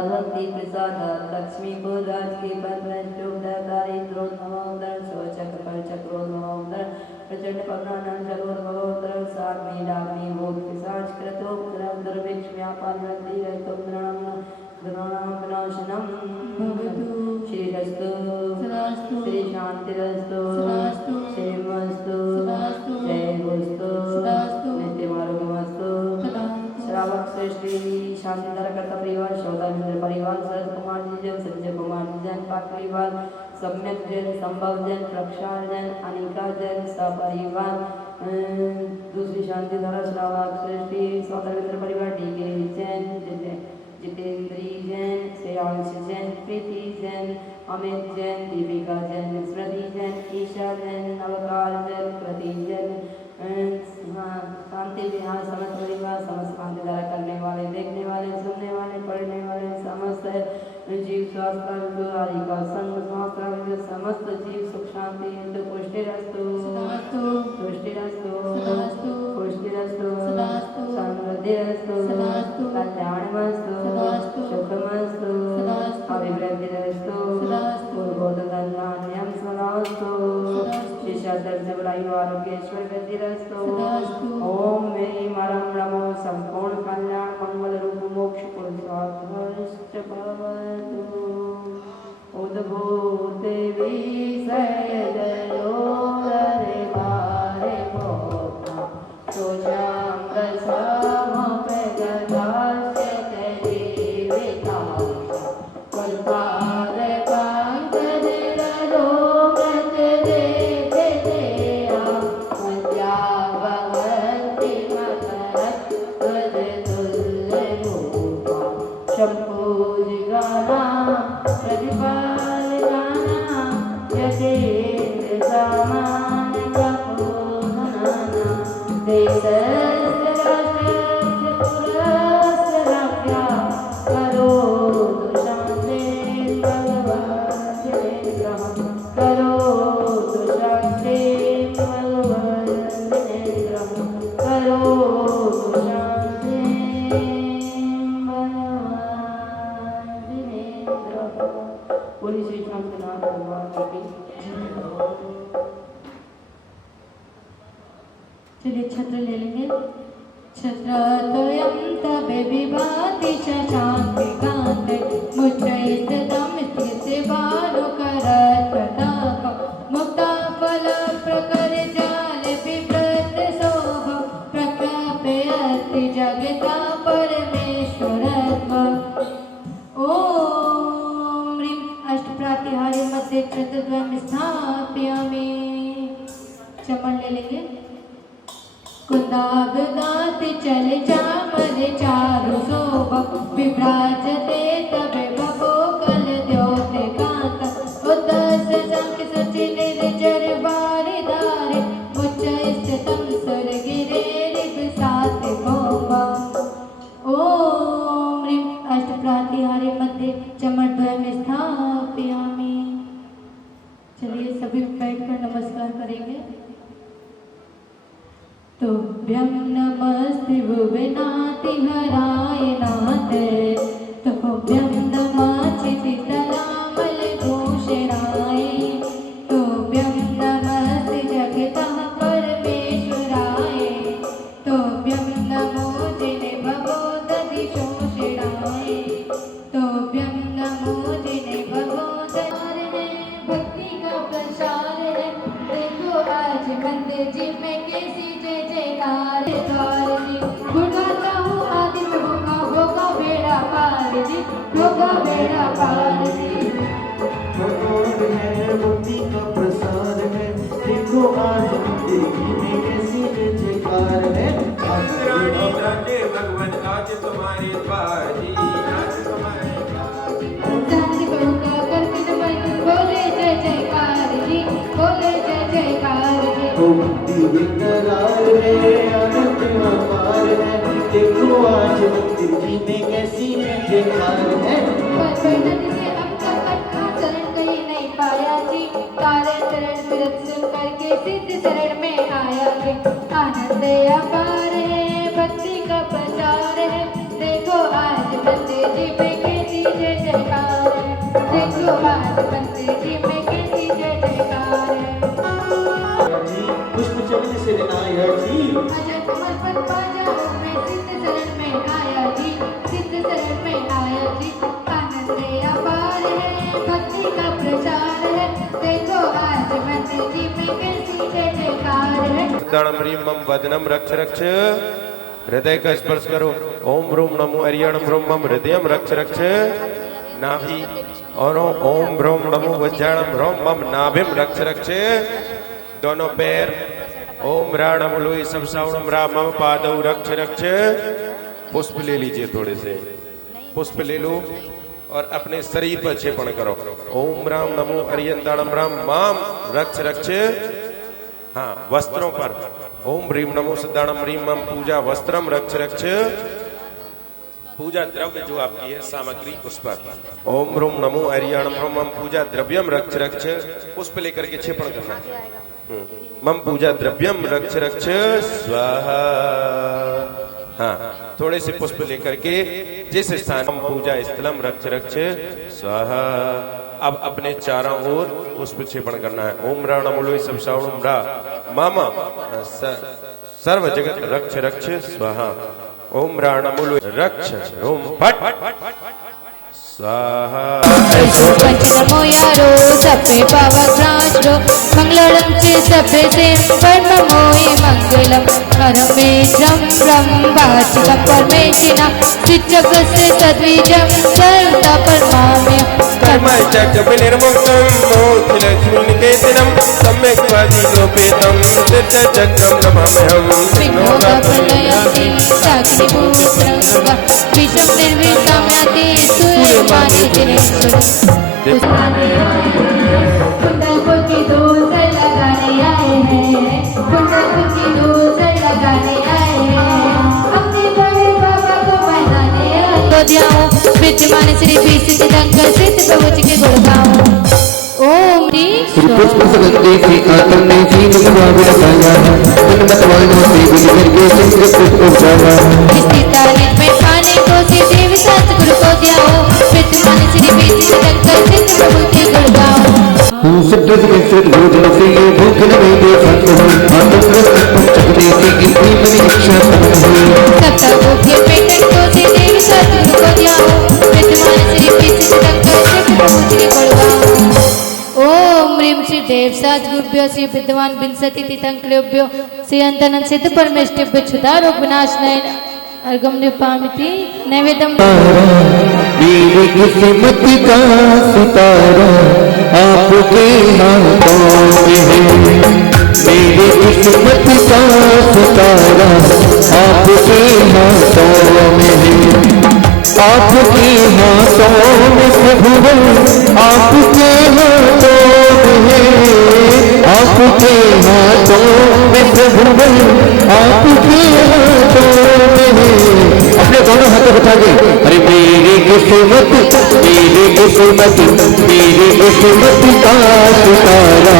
पार्वती प्रसाद लक्ष्मी पुराज के दारिद्रोन्मोदर स्वचक्र चक्रोन्मोदर प्रचंड पवनानंद जलोन्मोदर साग्निडाग्नि भूत पिशाच कृतोपद्रव दुर्भिक्ष व्यापार वृद्धि रहितोद्रणम द्रोणाम विनाशनम श्रीरस्तु श्री शांतिरस्तु क्षेमस्तु जयस्तु नित्यमारोग्यमस्तु श्रावक सृष्टि शांतिधर करता परिवार शोधामित्र परिवार सरद कुमार जी जन संजय कुमार जन पाक परिवार सम्यक जन संभव जन प्रक्षाल जन अनिका जन सपरिवार दूसरी शांतिधर श्रावक सृष्टि स्वतंत्र परिवार डीके जैन जितेंद्री जैन श्रेयांश जैन प्रीति जैन अमित जैन दीपिका जैन स्मृति जैन ईशा जैन अवकार जैन प्रति जैन शांति विहार समस्त परिवार समस्त शांति धारा करने वाले देखने वाले सुनने वाले पढ़ने वाले समस्त जीव स्वास्थ्य आदि का संग स्वास्थ्य समस्त जीव सुख शांति हिंदू पुष्टिरस्तु पुष्टिरस्तु पुष्टिरस्तु समृद्धिरस्तु कल्याणमस्तु सुखमस्तु अभिवृद्धिरस्तु पूर्वोदधान्यं सदास्तु शिष्यादर से बुलाई आरोग्येश्वर वृद्धिरस्तु ओम मेरी मरम नमो संपूर्ण कल्याण मंगल रूप मोक्ष पुरुषार्थ भवतु उद्भूते विषयजलोदरे भारे भोक्ता तोषां दशामपगदास्यते जीविता कल्पारे कांतदिरदो मृतदे देदेया मध्याभवन्ति मकरत्वदुल्लभूता शम्भुजिगाना प्रतिपालगाना यतेन्द्र सामान्यकपोधनाना देशस्य राष्ट्रस्य पुरस्य राज्ञा करोतु शान्तिं भगवान् जिनेन्द्रः करोतु शान्तिं भगवान् जिनेन्द्रः करोतु शान्तिं भगवान् जिनेन्द्रः। बोलिए श्री शांतिनाथ भगवान की चलिए छत्र ले लेंगे। छत्रद्वयं तवे विभाति शशाङ्के कान्ते मुच्चैस्ततं स्थिते भानुकरत्कटाकं मुक्ताफलप्रकरजाले बिभ्रतशोभ प्रख्यापयति जगता परमेश्वरत्वम्। ॐ ह्रीं अष्टप्रातिहार्य मध्ये छत्रद्वयं स्थापयामि। चमन ले लेंगे। कुन्दागदाति चले चामरे चारु शोभ विभ्राजते तवे भवो कल द्योते कांत उदस संख सचिनिर्जर बारिदारे मुच्चैस्थितं सुरगिरे रिभसाते भौमा। ॐ ह्रीं अष्टप्रातिहार्य मध्ये चमरद्वयं स्थापयामि। चलिए सभी बैठकर नमस्कार करेंगे। तुभ्यं नमस्ते भुवनाति हराय नाथे तुभ्यं नमः चितितलामलभूषणाय तुभ्यं नमस्ते जगतः परमेश्वराय तुभ्यं नमो जिने भवोदधिशोषणाय तुभ्यं नमो जिने भवोदधारणे भक्ति का प्रसार है। देखो आज मंदिर जी में कैसी गुणगाता हूँ आदि में होगा होगा बेड़ा पार जी होगा बेड़ा पार जी। भक्ति का प्रसार है देखो आज मंदिर में कैसी जयकार है। भगवान आज तुम्हारे द्वार जी आज तुम्हारे बोले जय जयकार जी बोले जय जयकार जी। विकराल है अनंत अपार है देखो आज मंदिर जी में कैसी जयकार है। से हम तक शरण कहीं नहीं पाया जी तारे शरण तीर्थ सुन करके सिद्ध शरण में आया जी। आनंद अपार है भक्ति का प्रचार है देखो आज मंदिर जी में कैसी देखो आज मंदिर जी में कैसी जय जयकार है। जी पुष्प चरण से आया जी अजय कमल पर बाजा मैं सिद्ध शरण में आया जी, सिद्ध शरण में आया जी। आनंद अपार है भक्ति का प्रचार है, देखो आज मंदिर जी में कैसी जय जयकार है। सिद्धाणम ह्रीम मम वदनम रक्ष रक्ष हृदय का स्पर्श करो। ओम ब्रूम नमो हरियाणम ब्रूम मम हृदयम रक्ष रक्ष नाभि और ओम ब्रूम नमो वज्राणम ब्रूम मम नाभिम रक्ष रक्ष दोनों पैर। ओम राणम लोई सब सावणम राम मम पादौ रक्ष रक्ष। पुष्प ले लीजिए, थोड़े से पुष्प ले लो और अपने शरीर पर क्षेपण करो। ओम राम नमो अरियंताणम राम माम रक्ष रक्ष। हाँ, वस्त्रों पर ओम ह्रीम नमो सिद्धाणम ह्रीम मम पूजा वस्त्रम रक्ष रक्ष। पूजा द्रव्य जो आपकी है सामग्री उस पर ओम ह्रूम नमो हरियाणम ह्रूम मम पूजा द्रव्यम रक्ष रक्ष। पुष्प लेकर के क्षेपण करना है। मम पूजा द्रव्यम रक्ष रक्ष स्वाहा। हाँ, थोड़े से पुष्प लेकर के जिस स्थान मम पूजा स्थलम रक्ष रक्ष स्वाहा। अब अपने चारों ओर पुष्प क्षेपण करना है। ओम राणमुलो सब सावणुम रा मामा सर्व जगत रक्ष रक्ष स्वाहा। ओम राणमुलो रक्ष ओम फट स्वाहा। पंच नमो यारो सभे पावक राष्ट्रो मंगलम च सभे से परम मोहि मंगलम परमेश्वरम ब्रह्मवाचिकम परमेशिना सिद्धस्य सद्विजम सर्वदा परमाम्य कर्मय च विनिर्मुक्तं मोक्षलक्ष्मीनिकेतनं सम्यक् स्वादिलोपेतं तीर्थचक्रं नमाम्यहं। विघ्नोपनयति साक्षिभूतं विषं निर्विकाम्यति सूर्यमानि दिनेश्वर। कुंडलपुर की दूर से लगाने आए हैं, कुंडलपुर की दूर से लगाने आए हैं, अपने बड़े बाबा को मनाने आए। तो ध्याओ विद्यमान श्री पीसित दंगल सिद्ध प्रभु जी के गुण गाओ। ओम श्री पुष्प सुगंधि से आतम ने जी मंगवा लगाया है, मन मतवालों से बिगड़ के संस्कृत उपजाया। स्थितानित में खाने को से देव सतगुरु को ध्याओ, विद्यमान श्री पीसित दंगल सिद्ध प्रभु के गुण गाओ। सिद्ध भोजन से ये भूख लगे दे सकते हो, आत्म चकने से गिनती में इच्छा सप्ताह भूखे पेटन को से देव सतगुरु को ध्याओ, विद्यमान श्री पीसित दंगल सिद्ध प्रभु के गुण गाओ। ओम ह्रीं श्री देव सद्गुरुभ्यो श्री विद्वान विंशति तीर्थंकरेभ्यो श्री अंतनंद सिद्ध परमेष्ठिभ्यो क्षुधा रोग विनाशनाय अर्घम निपामिति नैवेद्यम। मेरी किस्मत का सितारा आपके हाथों में है, मेरी किस्मत का सितारा आपके हाथों में है। आपके हाथों में प्रभु आपके हाथों में है, आपके हाथों में प्रभु आपके हाथों में है। अपने दोनों हाथों उठा के अरे मेरी किस्मत मेरी किस्मत मेरी किस्मत का सितारा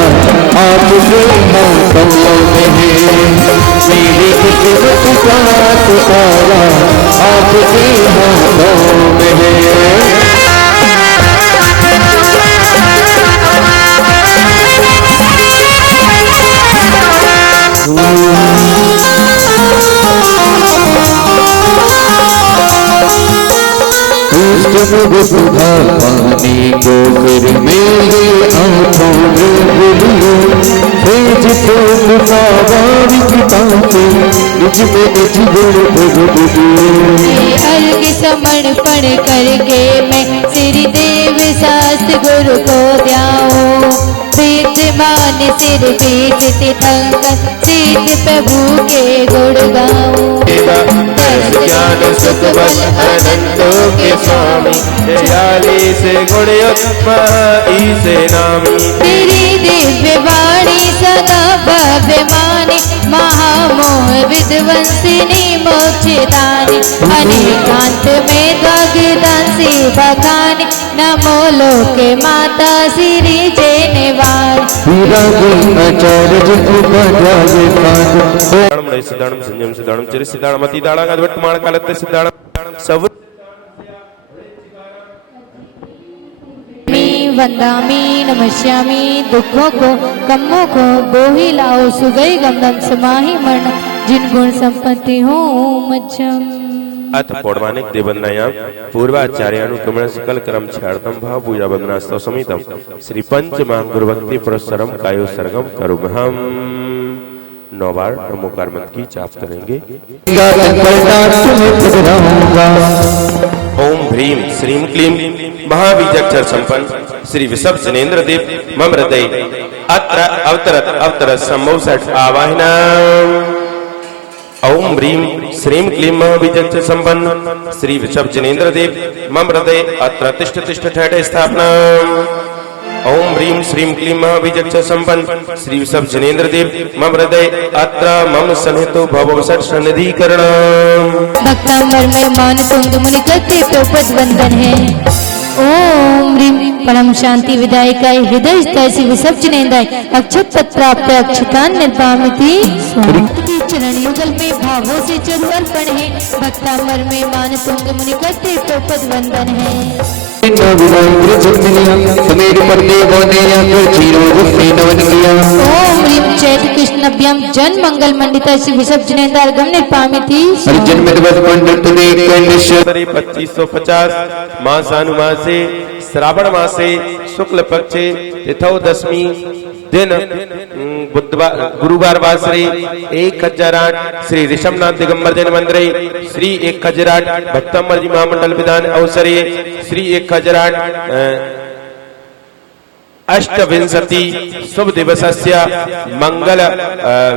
आपके हाथों में है, मेरी किस्मत का सितारा आपके हाथों में है। सुधा पानी को कर मेरे आँखों में बुलियो, जिसको मुकावारी की ताके निज में निज गुण अर्घ समर्पण करके मैं श्री देव शास्त्र गुरु को ध्याओ, विद्यमान सिर पीठ तीर्थंकर सिद्ध प्रभु के गुण गाओ। ज्ञान सुख बल अनंतों के स्वामी दयाली से गुणयुक्त से नामी। तेरी दिव्य वाणी सदा भव्य मानी महामोह विध्वंसिनी मोक्षदानी, अनेकांत में दग्धांसी बखानी नमो लोके माता श्री जयनिवार। सिद्धाणम संयम सिद्धाणम चिर सिद्धाणम अति दाड़ा वर्तमान कालत सिद्धाणम सब वंदामि नमस्यामि दुखों को कम्मों को बोहि लाओ सुगई गमदम समाहि मरण जिन गुण संपत्ति हो मज्जम। अथ पौर्वाणिक देवन्नायाम पूर्वाचार्यानुक्रमण सकल कर्म छाड़तम भाव पूजा वंदनास्तव समितम श्री पंच महागुरु भक्ति पुरस्सरम कायो सर्गम करुमहम। 9 बार नमोकार मंत्र की जाप करेंगे। ओम ह्रीम श्रीम क्लीम महाबीजक्षर संपन्न श्री विषभ जनेन्द्र देव मम हृदय अत्र अवतरत अवतरत संभव सठ आवाहना। ओम ह्रीम श्रीम क्लीम महाबीजक्षर संपन्न श्री विषभ जनेन्द्र देव मम हृदय अत्र तिष्ठ तिष्ठ ठठ स्थापना। ओम ह्रीम श्रीम क्लीम महाबीजक्षर संपन्न श्री विषभ जनेन्द्र देव मम हृदय अत्र मम सन्निहितो भवो सठ सन्निधिकरण। भक्तांबर में मान तुंग मुनि करते प्रपद वंदन है। ओम ह्रीम परम शांति विदायकाय हृदय स्थैसी विषभ जनेन्द्राय अक्षत पत्र प्राप्त अक्षतान निर्वामिति स्वामी चरण युगल में भावों से चरु अर्पण है। भक्तांबर में मान तुंग मुनि करते प्रपद वंदन है। ओम ह्रीम चैत कृष्णभ्यम जन मंगल मंडिता श्री विषभ जनेन्द्र गम निर्पामिति 2550 मासानुमासे श्रावण मासे शुक्ल पक्षे तिथौ दशमी दिन बुधवार गुरुवार वासरे 1008 श्री ऋषभनाथ दिगंबर जैन मंदिरे श्री 1008 भक्तंबर जी महामंडल विधान अवसरे श्री 1008 अष्टविंशति शुभ दिवसस्य मंगल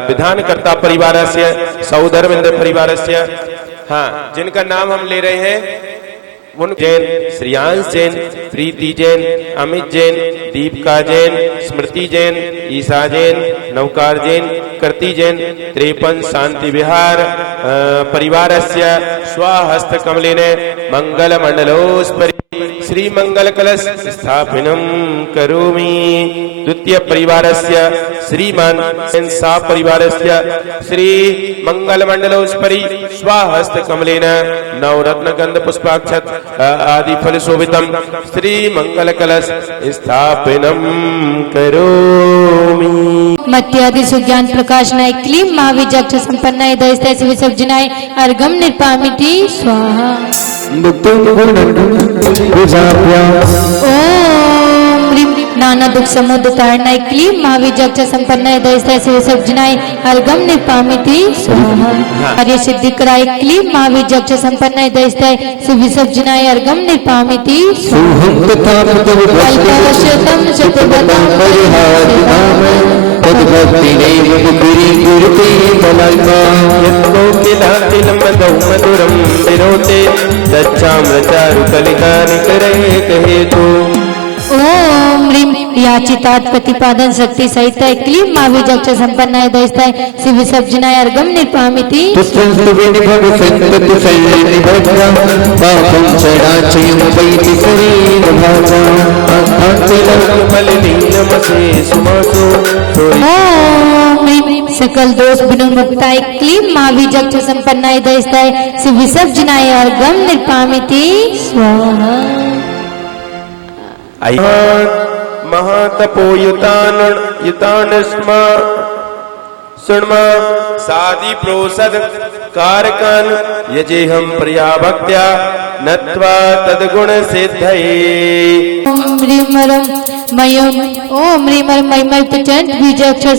विधानकर्ता परिवारस्य सौधर्मेंद्र परिवारस्य। हाँ, जिनका नाम हम ले रहे हैं उन जैन, श्रियांश जैन, प्रीति जैन, अमित जैन, दीपिका जैन, स्मृति जैन, ईसा जैन, नवकार जैन, कृति जैन, 53 शांति विहार परिवारस्य स्वहस्त कमलेन मंगल मंडलोस्परि श्री मंगल कलश स्थापनम करोमि। द्वितीय परिवारस्य श्रीमान सा परिवारस्य श्री मंगल मंडलोस्परि स्वहस्त कमलेन नवरत्न गंध पुष्पाक्षत आदि फल शोभितम श्री मंगल कलश स्थापनम करोमि। मत्यादि सुज्ञान प्रकाशनाय क्लीम महाविजक्ष संपन्नाय दयस्ते विसर्जनाय अर्घम निर्पामिति स्वाहा। ओम ह्रीम नाना दुख समुद्र तारणाय क्लीम महाविजक्ष संपन्नाय दयस्ते विसर्जनाय अर्घम निर्पामिति स्वाहा। कार्य सिद्धि कराय क्लीम महाविजक्ष संपन्नाय दयस्ते विसर्जनाय अर्घम निर्पामिति स्वाहा। कल्पवशतम शतवदं मधुरम विरोते ओम ह्रीम याचितात प्रतिपादन शक्ति सहित क्लीम महाविजक्ष संपन्नाय दयस्ताय शिव विसर्जनाय अर्घम निर्पामिति ओम ह्रीम सकल दोष विनुमुक्ताय क्लीम महाविजक्ष संपन्नाय दयस्ताय शिव विसर्जनाय अर्घम निर्पामिति स्वाहा। महातपोयुतान सुण्मा सादि प्रोसद कारकन यजेहम प्रिया भक्त्या नत्वा तद्गुण सिद्धये। ओम ह्रीमरम मयम ओम ह्रीमरम मयमयुक्त चंद बीजाक्षर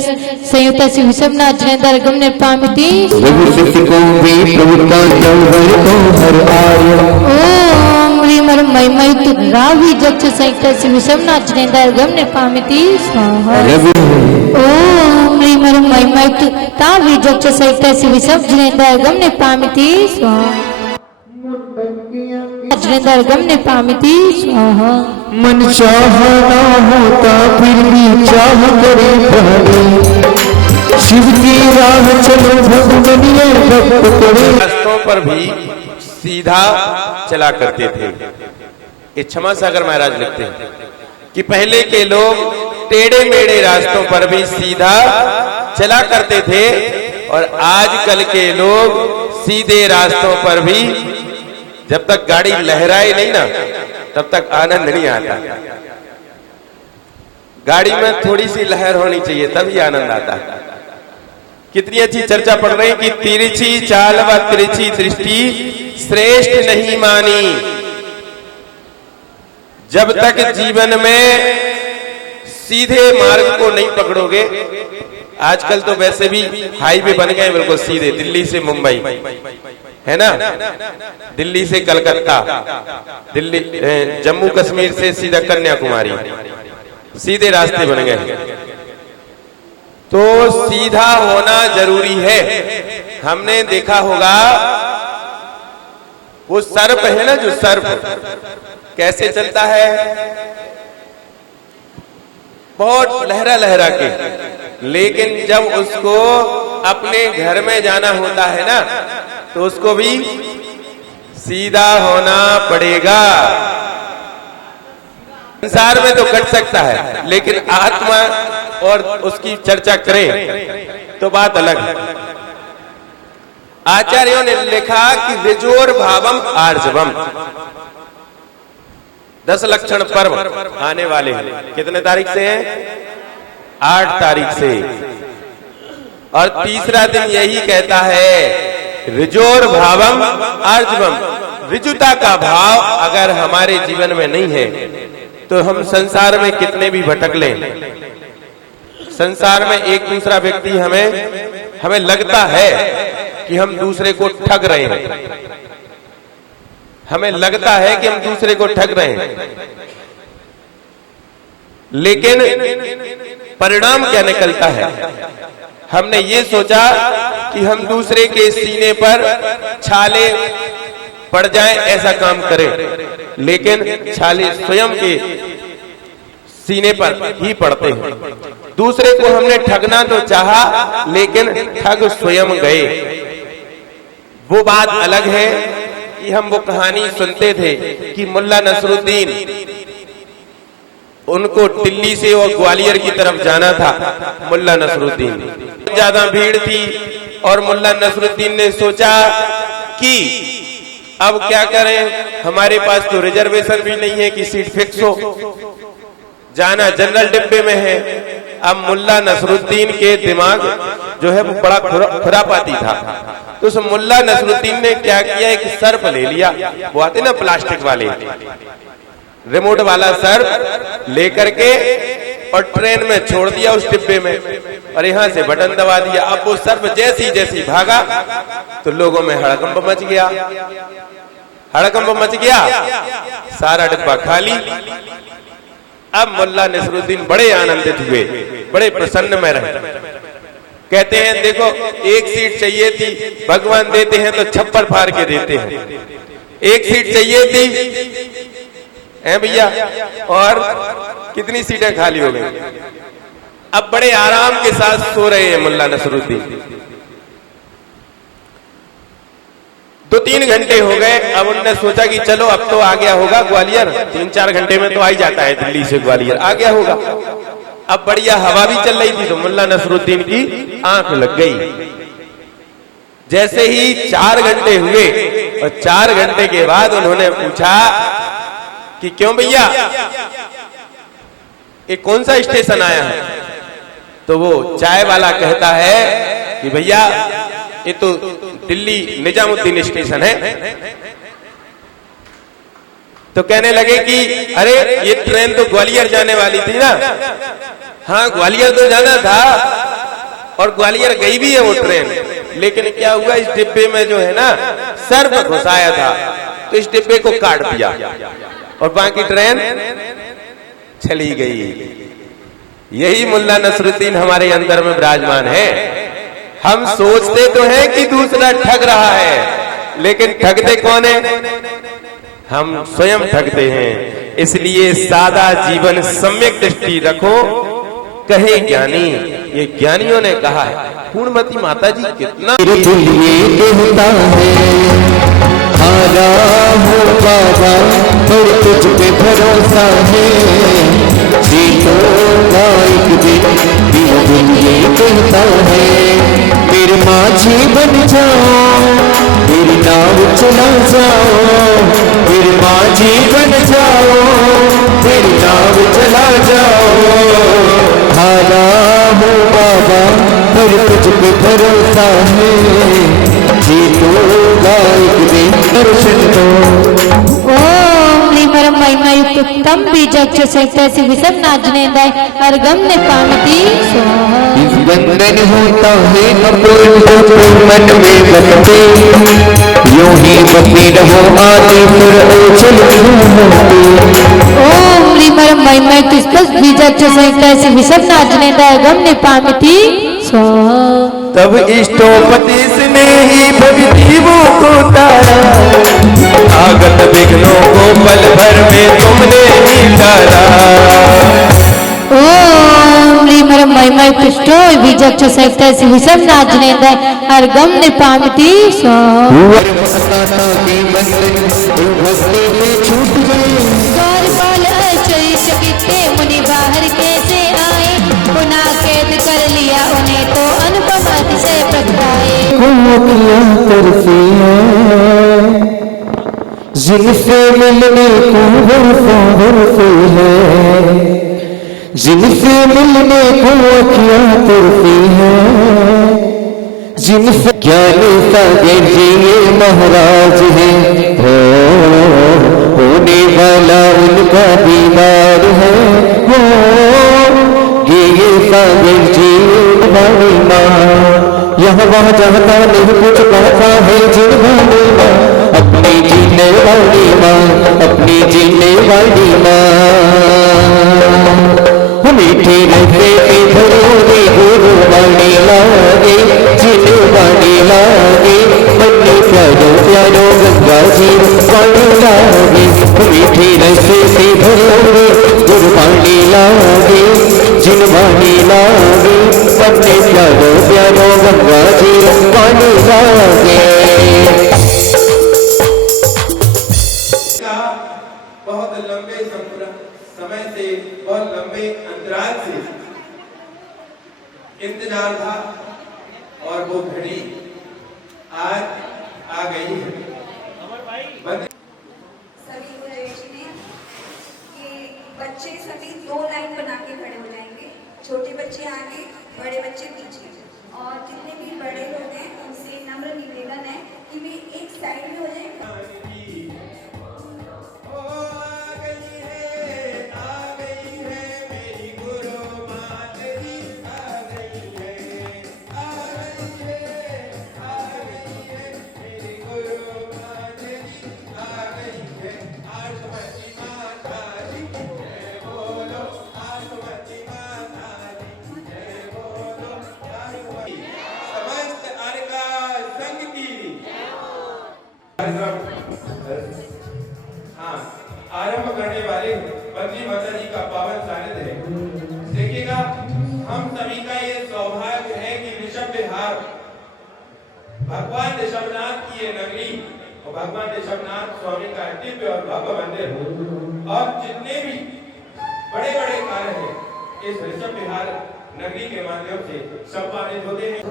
संयुक्त शिव विषभनाथ जनेन्द्र अर्घम निर्पामिति ओम ह्रीमरम मयमयुक्त रावीजक्ष संयुक्त शिव विषभनाथ जनेन्द्र अर्घम निर्पामिति स्वाहा। ओम ह्रीमरम मयमयुक्त तावीजक्ष संयुक्त शिव विषभ जनेन्द्र अर्घम निर्पामिति स्वाहा। जनेन्द्र अर्घम निर्पामिति स्वाहा। मन चाह ना होता फिर भी चाह करे प्राणी शिव की राह चलो भगवनिये भक्त करे। रास्तों पर भी सीधा चला करते थे। ये क्षमा सागर महाराज लिखते हैं कि पहले के लोग टेढ़े मेढ़े रास्तों पर भी सीधा चला करते थे और आजकल के लोग सीधे रास्तों पर भी जब तक गाड़ी लहराए नहीं ना तब तक आनंद नहीं आता। गाड़ी में थोड़ी सी लहर होनी चाहिए तभी आनंद आता है। कितनी अच्छी चर्चा पढ़ रहे हैं कि तिरछी चाल व तिरछी दृष्टि श्रेष्ठ नहीं मानी। जब तक जीवन में सीधे मार्ग को नहीं पकड़ोगे, आजकल तो वैसे भी हाईवे बन गए बिल्कुल सीधे, दिल्ली से मुंबई है ना, दिल्ली से कलकत्ता, दिल्ली जम्मू कश्मीर से सीधा कन्याकुमारी, सीधे रास्ते बन गए। तो सीधा होना जरूरी है। हमने देखा होगा वो सर्प है ना, जो सर्प कैसे चलता है, बहुत लहरा लहरा के, लेकिन जब उसको अपने घर में जाना होता है ना, तो उसको भी सीधा होना पड़ेगा। संसार में तो कट सकता है, लेकिन आत्मा और उसकी चर्चा करें तो बात अलग है। आचार्यों ने लिखा कि ऋजोर भावम आर्जवम, 10 लक्षण पर्व आने वाले हैं। कितने तारीख से हैं? 8 तारीख से। और तीसरा दिन यही कहता है ऋजोर भावम आर्जवम। ऋजुता का भाव अगर हमारे जीवन में नहीं है तो हम संसार में कितने भी भटक लें, संसार में एक दूसरा व्यक्ति हमें लगता है कि हम दूसरे को ठग रहे हैं, हमें लगता है कि हम दूसरे को ठग रहे हैं, लेकिन परिणाम क्या निकलता है? हमने ये सोचा कि हम दूसरे के सीने पर छाले पड़ जाएं, ऐसा काम करें, लेकिन छाले स्वयं के सीने पर ही पड़ते हैं। दूसरे को हमने ठगना तो चाहा, लेकिन ठग स्वयं गए। वो बात अलग है कि हम वो कहानी सुनते थे कि मुल्ला नसरुद्दीन, उनको दिल्ली से और ग्वालियर की तरफ जाना था। मुल्ला नसरुद्दीन, ज्यादा भीड़ थी और मुल्ला नसरुद्दीन ने सोचा कि अब क्या करें, हमारे पास तो रिजर्वेशन भी नहीं है कि सीट फिक्स हो, जाना जनरल डिब्बे में है। अब मुल्ला नसरुद्दीन के दिमाग जो है वो बड़ा खुरापाती था, तो उस मुल्ला नसरुद्दीन ने क्या किया, एक सर्प ले लिया, वो आते ना प्लास्टिक वाले, रिमोट वाला सर्प लेकर के, और ट्रेन में छोड़ दिया उस डिब्बे में, और यहाँ से बटन दबा दिया। अब वो सर्प जैसी भागा तो लोगों में हड़कंप मच गया, हड़कंप मच गया, सारा डिब्बा खाली। अब मुल्ला नसरुद्दीन बड़े आनंदित हुए, बड़े प्रसन्न में रहे। कहते हैं देखो, एक सीट चाहिए थी, भगवान देते हैं तो छप्पर फाड़ के देते हैं। एक सीट चाहिए थी है भैया, और कितनी सीटें खाली हो गई। अब बड़े आराम के साथ सो रहे हैं मुल्ला नसरुद्दीन। 2-3 घंटे हो गए। अब उन्होंने सोचा कि चलो अब तो आ गया होगा ग्वालियर, 3-4 घंटे में तो आ ही जाता है दिल्ली से ग्वालियर, आ गया होगा। अब बढ़िया हवा भी चल रही थी, तो मुल्ला नसरुद्दीन की आंख लग गई। जैसे ही 4 घंटे हुए, और 4 घंटे के बाद उन्होंने पूछा कि क्यों भैया, ये कौन सा स्टेशन आया है? तो वो चाय वाला कहता है कि भैया ये तो दिल्ली निजामुद्दीन स्टेशन है। तो कहने लगे कि अरे ये ट्रेन तो ग्वालियर जाने वाली थी ना। हाँ, ग्वालियर तो जाना था, और ग्वालियर गई भी है वो ट्रेन, लेकिन क्या हुआ, इस डिब्बे में जो है ना सर्प घुसाया था, तो इस डिब्बे को काट दिया और बाकी ट्रेन चली गई। यही मुल्ला नसरुद्दीन हमारे अंदर में विराजमान है। हम सोचते तो हैं कि दूसरा ठग रहा है, लेकिन ठगते कौन है? हम स्वयं ठगते हैं। इसलिए सादा जीवन सम्यक दृष्टि रखो, कहे ज्ञानी। ये ज्ञानियों ने कहा है। पूर्णमती माता जी कितना हारा हो बाबा, पर तुझ पे भरोसा है, जीतूंगा एक दिन, दिल ये कहता है। मेरे माझी बन जाओ, मेरी नाव चला जाओ, मेरे माझी बन जाओ, मेरी नाव चला जाओ। बाबा पर तुझ पे भरोसा है, जी लूंगा एक दिन दर्शन दो। ओम ह्रीमरं महिमायुक्तं बीजाक्ष सहित विषम नाजनेंदाय अर्गम ने पामती स्वाहा। इस बंधन होता है अपूर्ण मन में बसते, यूं ही बसे रहो आदि सुर ओछल होते। ओम ह्रीमरं महिमायुक्तं बीजाक्ष सहित विषम नाजनेंदाय अर्गम ने पामती स्वाहा। तब इष्टोपदेश ने ही भक्तिवों को तारा, आगत विघ्नों को पल भर में तुमने ही तारा। ओम ह्रीमरं महिमायुक्तो बीजाक्ष सहित विषम नाजनेंदाय अर्गम ने पामती स्वाहा। द्वारपाल आश्चर्यचकित मुनि बाहर कैसे आए, पुनः कैद कर लिया उन्हें तो अनुपम अतिशय प्रगटाए। जिनसे मिलने को बरसे है, जिनसे मिलने को अखियां तरसी है, जिनसे ज्ञान सागर जी ये महाराज है, होने वाला उनका दीवार है, ये सागर जी वाली माँ। यहाँ वहाँ चाहता नहीं कुछ कहता है जिन्होंने माँ, अपनी जीने वाली माँ, अपनी जीने वाली माँ। मीठे रसे के भरोगे गुरु वाणी लागे, जिन वाणी लागे, बन्नी प्यारो प्यारो गंगा जी वाणी लागे। मीठे रसे के भरोगे गुरु वाणी लागे, जिन वाणी लागे, बन्नी प्यारो प्यारो गंगा जी वाणी लागे। बहुत लंबे समय से, बहुत लंबे अंतराल से इंतजार था और वो घड़ी आज आ गई है। सभी को जय श्री ने कि बच्चे सभी 2 लाइन बना के खड़े हो जाएंगे, छोटे बच्चे आगे, बड़े बच्चे पीछे। और जितने भी बड़े लोग हैं उनसे नम्र निवेदन है कि वे एक साइड में हो जाए। हाँ, आरंभ करने वाले बंदी माता जी का पावन सानिध्य है। देखिएगा, हम सभी का ये सौभाग्य है कि ऋषभ विहार भगवान ऋषभनाथ की ये नगरी और भगवान ऋषभनाथ स्वामी का दिव्य और भव्य मंदिर और जितने भी बड़े बड़े कार्य हैं इस ऋषभ विहार नगरी के माध्यम से संपादित होते हैं।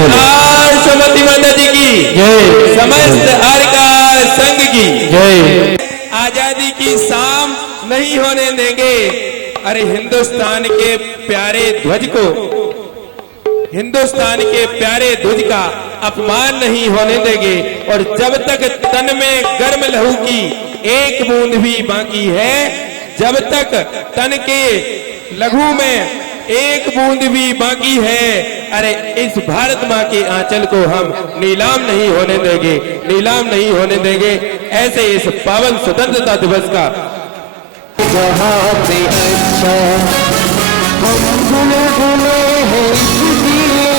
बोलो सुमति माता जी की जय, समस्त आर्का संघ की जय। आजादी की शाम नहीं होने देंगे। अरे हिंदुस्तान के प्यारे ध्वज को, हिंदुस्तान के प्यारे ध्वज का अपमान नहीं होने देंगे। और जब तक तन में गर्म लहू की एक बूंद भी बाकी है, जब तक तन के लहू में एक बूंद भी बाकी है, अरे इस भारत माँ के आंचल को हम नीलाम नहीं होने देंगे, नीलाम नहीं होने देंगे। ऐसे इस पावन स्वतंत्रता दिवस का जहाँ से अच्छा हम गुनगुने हैं इसलिए,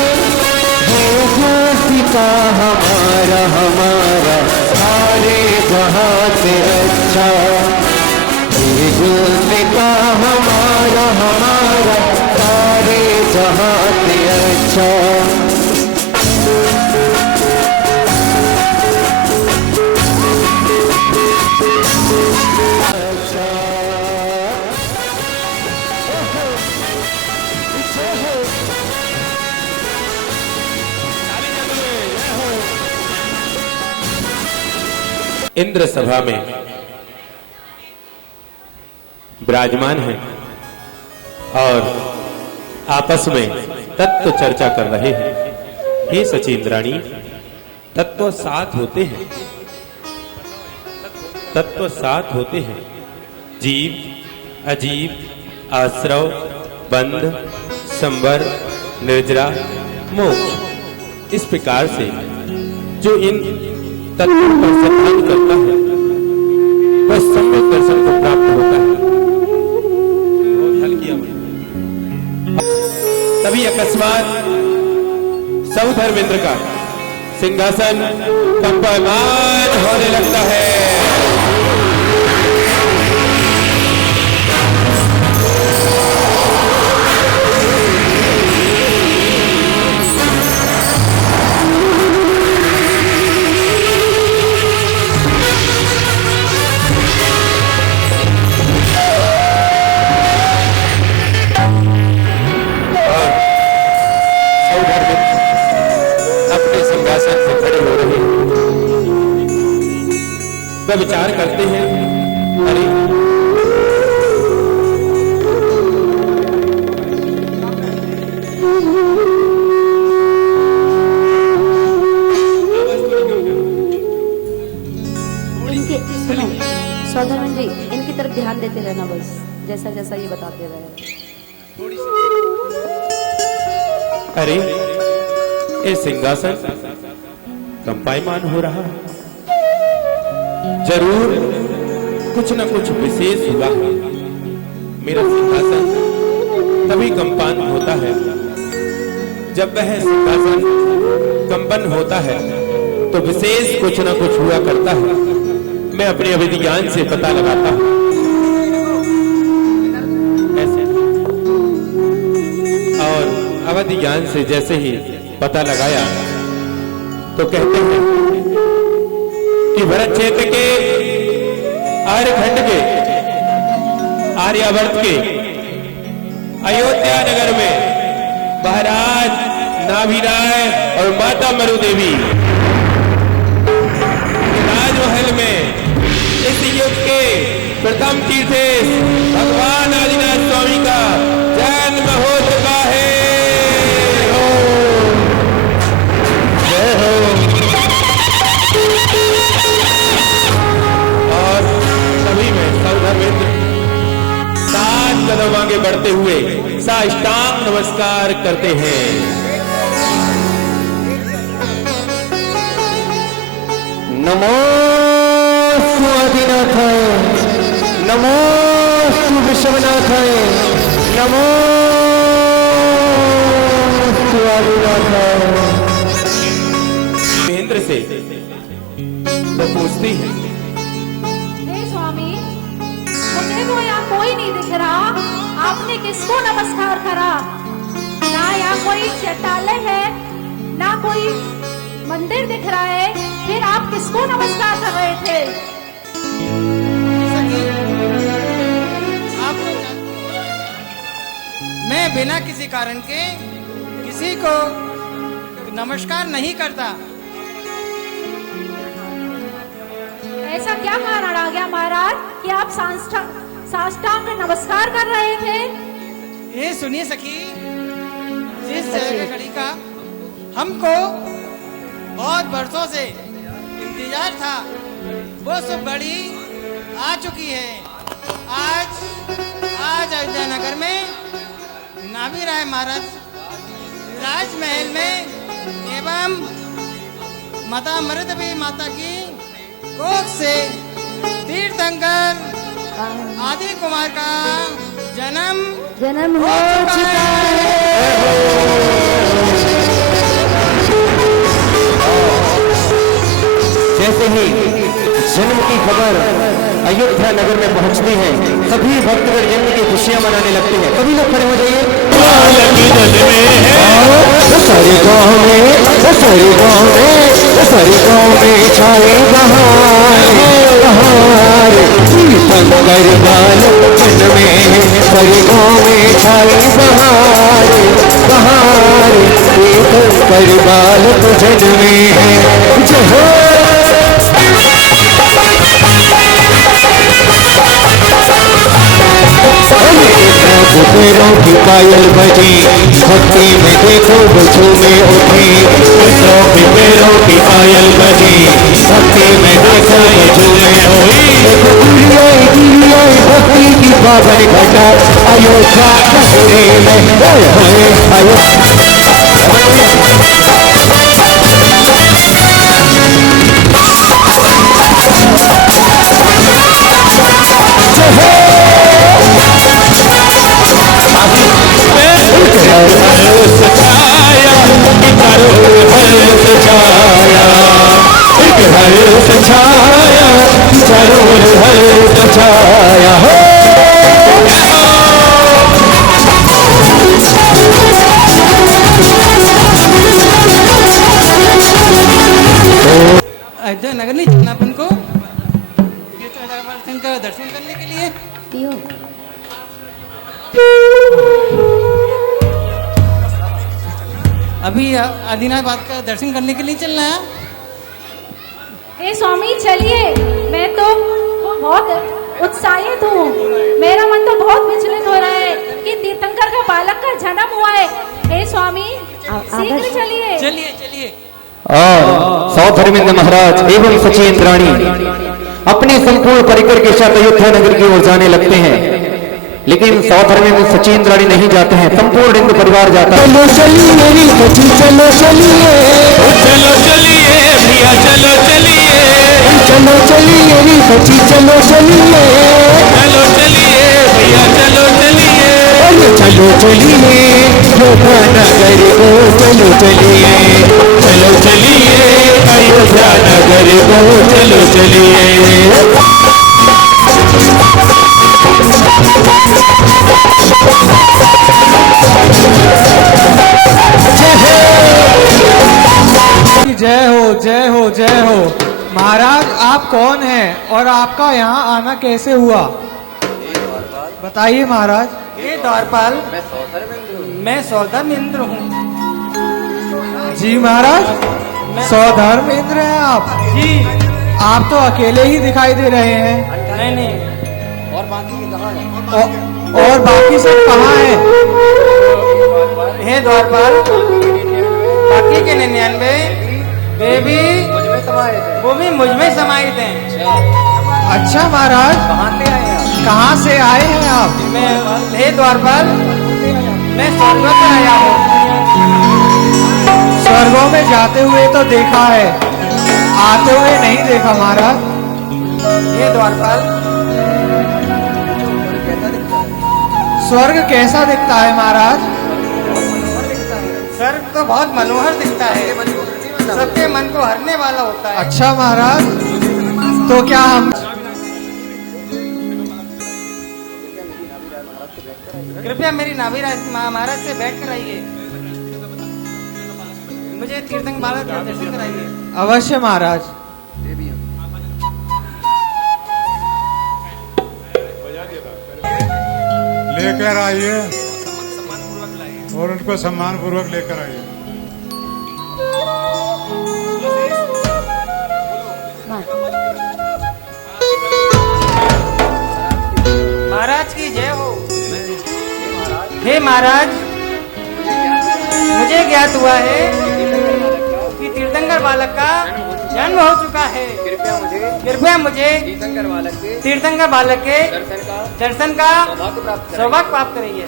है जो सिका हमारा हमारा सारे जहाँ से अच्छा, है जो सिका हमारा हमारा सारे जहाँ से अच्छा। इंद्र सभा में विराजमान है और आपस में तत्व चर्चा कर रहे हैं। हे सचेंद्राणी, तत्व सात होते हैं, तत्व सात होते हैं, जीव, अजीव, आश्रव, बंध, संवर, निर्जरा, मोक्ष। इस प्रकार से जो इन तत्वों का सिद्धांत करता है वह सम्यक दर्शन को प्राप्त होता है। बहुत हल किया तभी अकस्मात सौ धर्मेंद्र का सिंहासन कंपमान होने लगता है। वह विचार करते हैं, अरे इनके सुनो सौधर्मन जी, इनकी तरफ ध्यान देते रहना बस, जैसा जैसा ये बताते रहे। अरे ये सिंहासन कंपायमान हो रहा है, जरूर कुछ न कुछ विशेष हुआ है। मेरा सिंहासन तभी कंपन होता है जब वह सिंहासन कंपन होता है तो विशेष कुछ न कुछ हुआ करता है। मैं अपने अवधि ज्ञान से पता लगाता हूं। ऐसे और अवधि ज्ञान से जैसे ही पता लगाया तो कहते हैं कि भरत क्षेत्र के आर्यखंड के आर्यावर्त के अयोध्या नगर में महाराज नाभिराय और माता मरुदेवी राजमहल में इस युग के प्रथम तीर्थेश भगवान आदिनाथ स्वामी का जन्म हो चुका है। और सभी में धर्मेंद्र 7 कदम आगे बढ़ते हुए साष्टांग नमस्कार करते हैं। नमोस्तु आदिनाथाय, नमोस्तु विश्वनाथाय, नमोस्तु आदिनाथाय। महेंद्र से वो पूछती है, हे स्वामी, मुझे तो यहाँ कोई नहीं दिख रहा, आपने किसको नमस्कार करा? ना यहाँ कोई चट्टालय है, ना कोई मंदिर दिख रहा है, फिर आप किसको नमस्कार कर रहे थे? मैं बिना किसी कारण के किसी को नमस्कार नहीं करता। ऐसा क्या कारण आ गया महाराज कि आप साष्टांग नमस्कार कर रहे थे? ये सुनिए सखी, जिस घड़ी का हमको बहुत वर्षों से इंतजार था वो सब घड़ी आ चुकी है। आज अयोध्या नगर में नाभि राय महाराज राजमहल में एवं माता अमृतदेवी माता की कोख से तीर्थंकर आदि कुमार का जन्म हो चुका है। जैसे ही जन्म की खबर अयोध्या नगर में पहुंचती है, सभी भक्तगण जन्म की खुशियां मनाने लगते हैं। सभी लोग खड़े हो जाइए। सारे गाँव में छाए बहार, तीर्थंकर बाल जन में, सारे गाँव में छाए बहार, तीर्थंकर बाल जन में है। जय हो पैरों की पायल बजी, भक्ति में देखो बच्चों में उठी। पैरों की पायल बजी, भक्ति में देखो बच्चों में हुई। भक्ति की पावन घटा अयोध्या नगरी में। अयोध्या नगर नहीं जाना अपन को का दर्शन करने के लिए। अभी आदिनाथ का दर्शन करने के लिए चलना है। हे स्वामी चलिए, मैं तो बहुत उत्साहित हूँ। मेरा मन तो बहुत विचलित हो रहा है कि तीर्थंकर का बालक का जन्म हुआ है। हे स्वामी शीघ्र चलिए। चलिए चलिए। और सौधर्मेंद्र महाराज एवं सचेंद्राणी अपने संपूर्ण परिकर के साथ अयोध्या नगर की ओर जाने लगते हैं, लेकिन सौधर्मेंद्र सचेंद्राणी नहीं जाते हैं, संपूर्ण हिंदू परिवार जाता है। चलो चलिए मेरी सची, चलो चलिए, चलो चलिए भैया, चलो चलिए, चलो चलिए मेरी सची, चलो चलिए, चलो चलिए भैया, चलो चलिए, चलो चलिए अयोध्या नगर को, चलो चलिए, चलो चलिए अयोध्या नगर को, चलो चलिए। जय हो जय हो जय हो। महाराज आप कौन हैं और आपका यहाँ आना कैसे हुआ, बताइए महाराज। ये द्वारपाल, मैं सौधर्मेंद्र हूँ। जी महाराज, सौधर्मेंद्र हैं आप? जी। आप तो अकेले ही दिखाई दे रहे हैं। नहीं। और बाकी कहाँ है? और बाकी सब कहाँ हैं? हे द्वारपाल, बाकी के 99 वे भी वो भी मुझ में समाहित हैं। अच्छा महाराज, कहाँ से आए हैं आप? हे द्वारपाल, मैं स्वर्ग से आया हूँ। स्वर्गों में जाते हुए तो देखा है, आते हुए नहीं देखा महाराज। हे द्वारपाल, स्वर्ग कैसा दिखता है महाराज? स्वर्ग तो बहुत मनोहर दिखता है, सबके मन को हरने वाला होता है। अच्छा महाराज, तो क्या हम कृपया मेरी नाभि महाराज से बैठ कर आइए, मुझे तीर्थंकर बालक का दर्शन कराइए। अवश्य महाराज। लेकर आइए और उनको सम्मान पूर्वक लेकर आइए। हे महाराज, मुझे ज्ञात हुआ है कि तीर्थंकर बालक का जन्म हो चुका है। कृपया मुझे तीर्थंकर बालक के दर्शन का सौभाग्य प्राप्त करिए।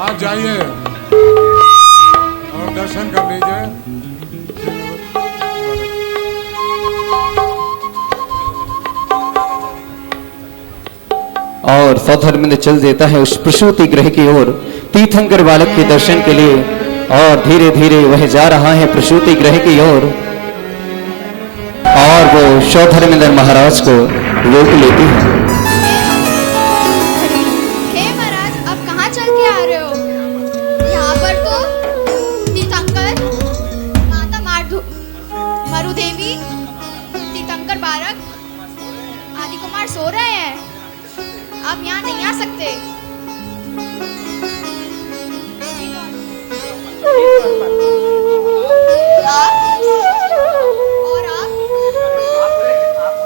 आप जाइए और दर्शन कर लीजिए। और सौधर्मिंद चल देता है उस प्रसूति गृह की ओर तीर्थंकर बालक के दर्शन के लिए, और धीरे धीरे वह जा रहा है प्रसूति गृह की ओर, और वो सौधर्मिंद महाराज को रोक लेती है। हे महाराज, अब कहाँ चल के आ रहे हो? यहाँ पर तो तीर्थंकर, माता मरुदेवी, तीर्थंकर बालक आदि कुमार सो रहे हैं। आप यहाँ नहीं आ सकते।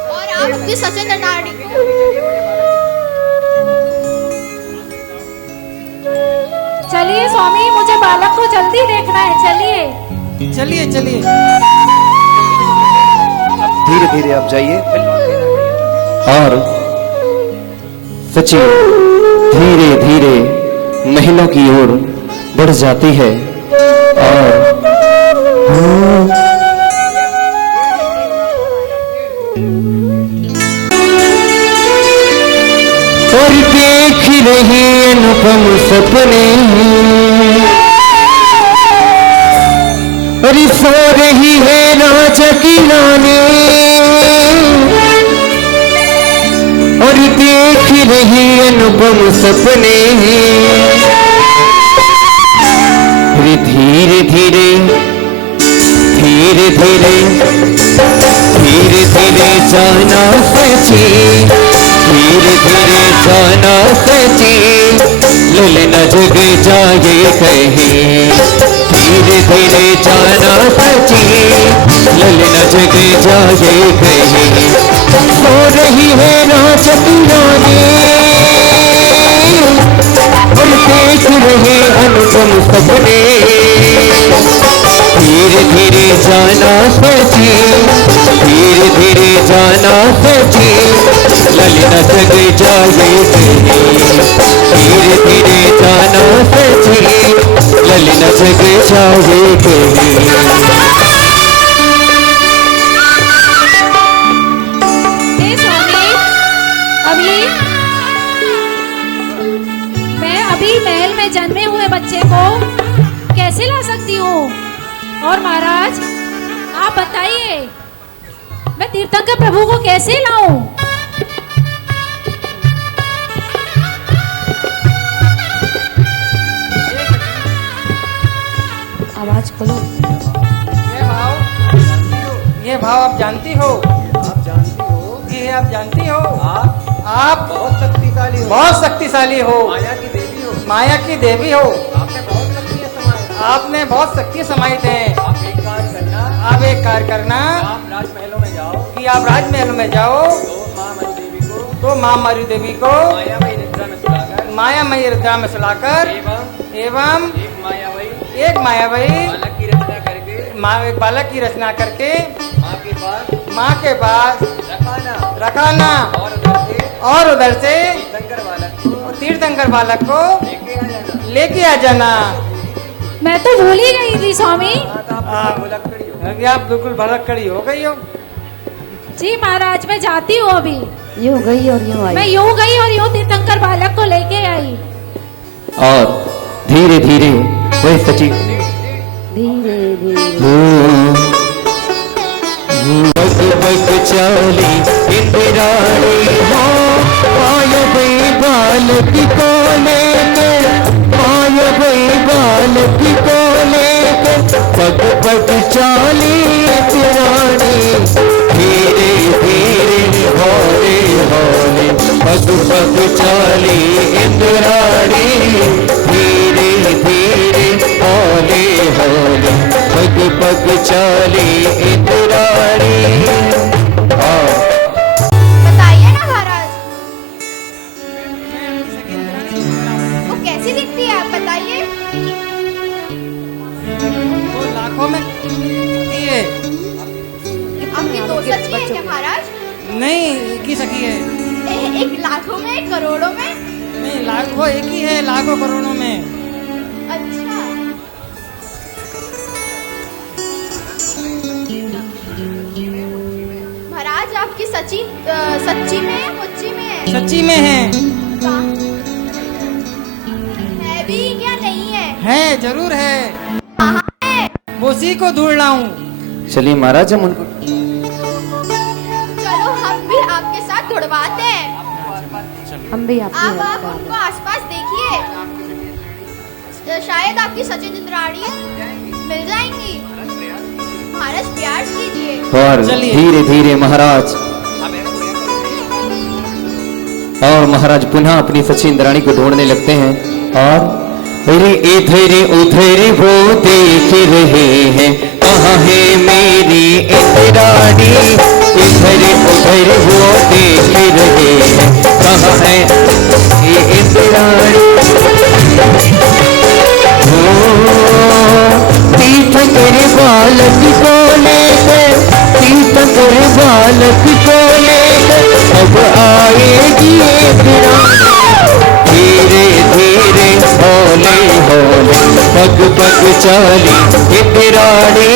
और आप अपनी सचिन नाड़ी। चलिए स्वामी, मुझे बालक को जल्दी देखना है। चलिए चलिए चलिए। धीरे धीरे आप जाइए और सची धीरे धीरे महलों की ओर बढ़ जाती है, और देख रही अनुपम सपने, और सो रही है राजा की रानी, और देख रही अनुपम सपने, धीरे धीरे धीरे धीरे धीरे धीरे जाना सची, धीरे धीरे जाना सची, ललना जग जाए कहीं, धीरे धीरे जाना सची, ललना जग जाए कहीं, सो रही है राजा की रानी, और देख रहे अनुपम सपने, धीरे धीरे जाना सची, धीरे धीरे जाना सची, ललना जग जाए कहीं, धीरे धीरे जाना सची, ललना जग जाए कहीं। महल में जन्मे हुए बच्चे को कैसे ला सकती हूँ? और महाराज आप बताइए, मैं तीर्थंकर प्रभु को कैसे लाऊं? आवाज खोलो। ये भाव आप जानती हो? आप जानती हो? ये आप जानती हो? आप बहुत शक्तिशाली हो, बहुत शक्तिशाली हो, माया की देवी हो, माया की देवी हो। आपने बहुत शक्ति समाहित है। आप एक कार्य करना, आप एक कार्य करना, आप राजमहलों में जाओ, कि आप राजमहलों में जाओ, तो माँ मरी देवी को मायामयी रुद्रा में सुलाकर एवं एक मायावही एक बालक की रचना करके माँ के पास रखाना, और उधर से तीर्थंकर बालक को लेके आ जाना। मैं तो भूल ही गई थी स्वामी। आप बिल्कुल भलक्कड़ी हो गई हो। जी महाराज, मैं जाती हूँ अभी। यूं गई और यूं आई। मैं यूं गई और यूं तीर्थंकर बालक को लेके आई। और धीरे धीरे वह सची धीरे धीरे बग बग चाली इंदिराणी हो, माया भई बालक को लेके, माया भई बालक को लेके, बग बग चाली इंदिराणी, धीरे धीरे हौले हौले, बग बग चाली इंदिराणी, धीरे धीरे हौले हौले, पग पग चाली इंद्राणी। कैसी दिखती है आप बताइए। वो लाखों में दिखती है। आपकी दो सची है क्या महाराज? नहीं, एक ही सखी है। एक लाखों में, करोड़ों में? नहीं, लाख वो एक ही है, लाखों करोड़ों में। अच्छा। महाराज आपकी सच्ची में है, मुच्ची में है? सच्ची में है। है भी क्या नहीं है? है, जरूर है। कहाँ है? वो उसी को ढूंढ रहा हूँ। चलिए महाराज हम उनको चलो हम भी आपके साथ दौड़वाते हैं। हम भी आप उनको आसपास देखिए, शायद आपकी सचिन इंद्राणी मिल जाएंगी। महाराज प्यार कीजिए। और चलिए। धीरे धीरे महाराज पुनः अपनी सची इंद्राणी को ढूंढने लगते हैं। और अरे इधर उधर वो देख रहे हैं, कहाँ है मेरी इंद्राणी। इधर उधर वो देख रहे हैं, कहाँ है ये इंद्राणी। तीर्थंकर बालक को लेकर, तीर्थंकर बालक को लेकर अब आएगी इंद्राणी। धीरे धीरे होले होले पग पग चली इंद्राणी।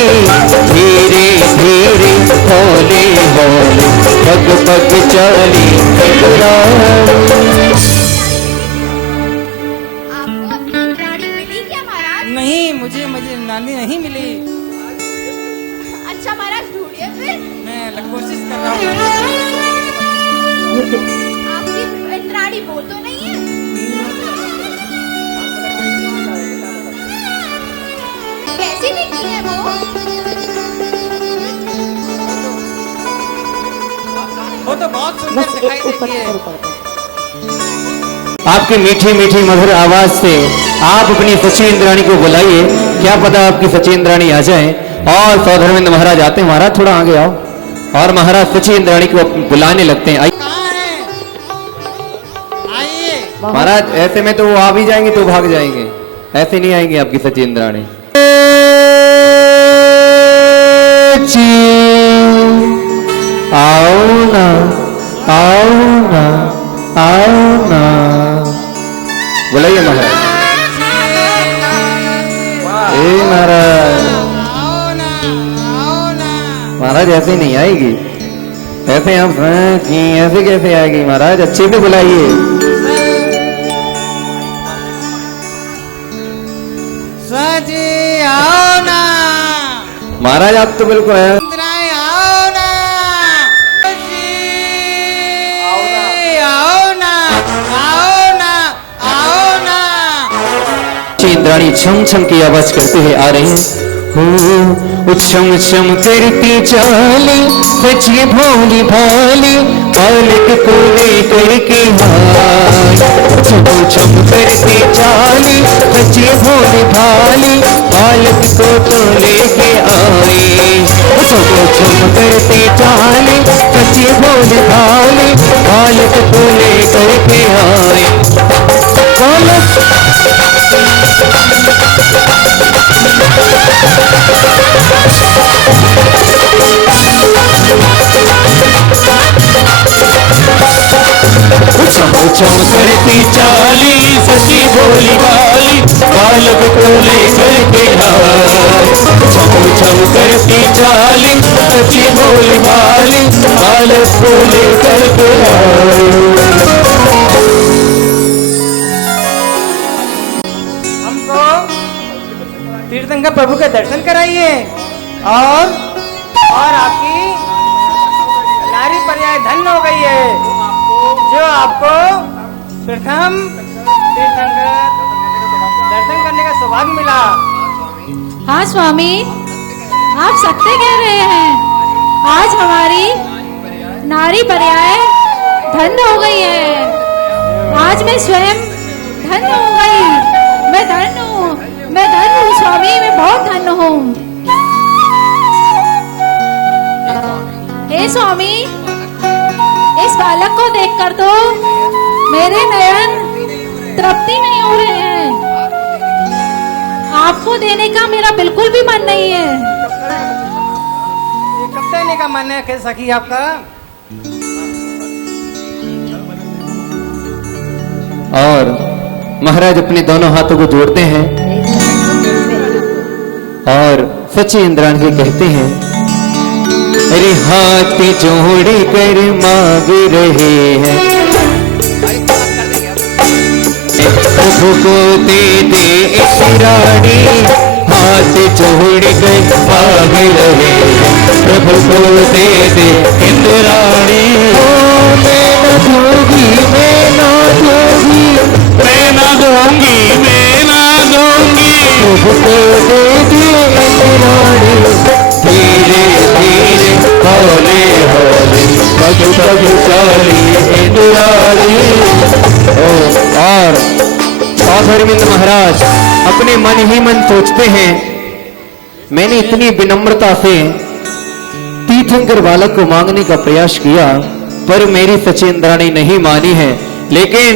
धीरे धीरे होले होले पग पग चली इंद्राणी। आपको अपनी इंद्राणी मिली क्या महाराज? नहीं, मुझे नानी नहीं मिली। अच्छा महाराज ढूंढिए फिर। मैं कोशिश कर रहा हूँ। आपकी इंद्राणी वो तो नहीं है? कैसी दिखती है वो? वो तो बहुत सुंदर दिखाई देती है। आपकी मीठी मीठी मधुर आवाज से आप अपनी सची इंद्राणी को बुलाइए। क्या पता आपकी सची इंद्राणी आ जाए। और सौधर्मेंद्र महाराज आते हैं। महाराज थोड़ा आगे आओ। और महाराज सची इंद्राणी को बुलाने लगते हैं। कहाँ है? आइए। महाराज ऐसे में तो वो आ भी जाएंगे तो भाग जाएंगे, ऐसे नहीं आएंगे आपकी सची इंद्राणी। आओ ना, आओ ना, आओ ना। बुलाइए महाराज। ए महाराज, महाराज ऐसे नहीं आएगी, ऐसे हम ऐसे कैसे आएगी महाराज, अच्छे से बुलाइए। सजी आओ ना महाराज आप तो बिल्कुल है। इंद्राणी, आओ ना। सजी, आओ ना, आओ ना, आओ ना। इंद्राणी छम छम की आवाज करते हुए आ रहे हैं। हो छम छम करती चाली सची भोली भाली, बालक को लेकर के हाय। छम छम करती चाली सची भोली भाली, बालक को तो लेके आए। छम छम करती चाली सची भोली भाली, बालक को लेकर के आए। बालक छम छम करती चाली सची भोली भाली, बालक को लेकर के आए। छम छम करती चाली सची भोली भाली, बालक को लेकर के आए। हमको तीर्थंकर प्रभु के दर्शन कराइए और आपकी नारी पर्याय धन्य हो गई है, जो आपको प्रथम तीर्थंकर दर्शन करने का सौभाग्य मिला। हाँ स्वामी, आप सत्य कह रहे हैं। आज हमारी नारी पर्याय धन्य हो गई है। आज मैं स्वयं धन्य हो गई। मैं धन्य हूँ, मैं धन्य हूँ स्वामी, मैं बहुत धन्य हूँ। हे स्वामी, इस बालक को देखकर तो मेरे नयन तृप्ति नहीं हो रहे हैं। आपको देने का मेरा बिल्कुल भी मन नहीं है। ये कब देने का मन है सखी आपका? और महाराज अपने दोनों हाथों को जोड़ते हैं और सची इंद्राणी से कहते हैं, अरे हाथ जोड़ कर मांग रहे हैं, प्रभु को दे दे इंद्राणी, हाथ जोड़ कर मांग रहे हैं, प्रभु को दे दे इंद्राणी। मैं न दूंगी, मैं न दूंगी, मैं न दूंगी, मैं न दूंगी, प्रभु को दे दे इंद्राणी, धीरे धीरे हौले हौले पग पग चाली इंद्राणी। और साधर्मिंद महाराज अपने मन ही मन सोचते हैं, मैंने इतनी विनम्रता से तीर्थंकर बालक को मांगने का प्रयास किया पर मेरी सची इंद्राणी नहीं मानी है, लेकिन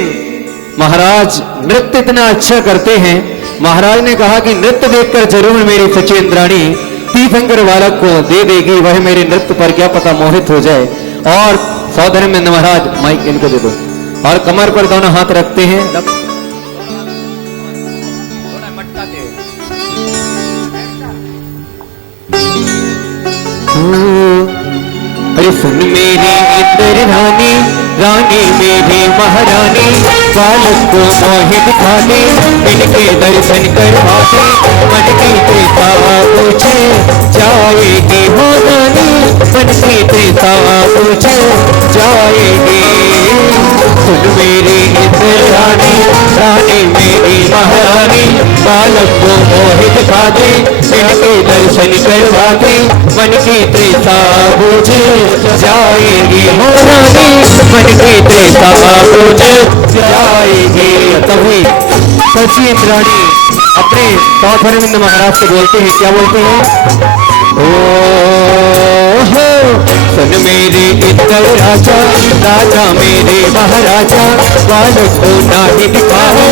महाराज नृत्य इतना अच्छा करते हैं। महाराज ने कहा कि नृत्य देखकर जरूर मेरी सची इंद्राणी तीर्थंकर बालक को दे देगी, वह मेरे नृत्य पर क्या पता मोहित हो जाए। और सौधर्मेंद्र महाराज माइक इनको दे दो और कमर पर दोनों हाथ रखते हैं। अरे सुन मेरी इंद्र रानी, रानी मेरी महारानी, बालक को मोहित दिखाने, इनके दर्शन करवाते, मन की त्रेता पूछे जाएगी हो रानी, मन की त्रेता पूछे जाएगी। सुन मेरी इंद्र रानी, रानी मेरी महारानी, बालक को मोहित दिखाते, इनके दर्शन करवाते, मन की त्रेता पूछे जाएगी हो रानी, मन की त्रेता पूछे जाएगी। तभी सची इंद्राणी अपने सौधर्मिंद महाराज से बोलते हैं, क्या बोलते हैं? ओ हो सुन मेरे इंद्र राजा, राजा मेरे महाराजा, बालक को नाही दिखाओ,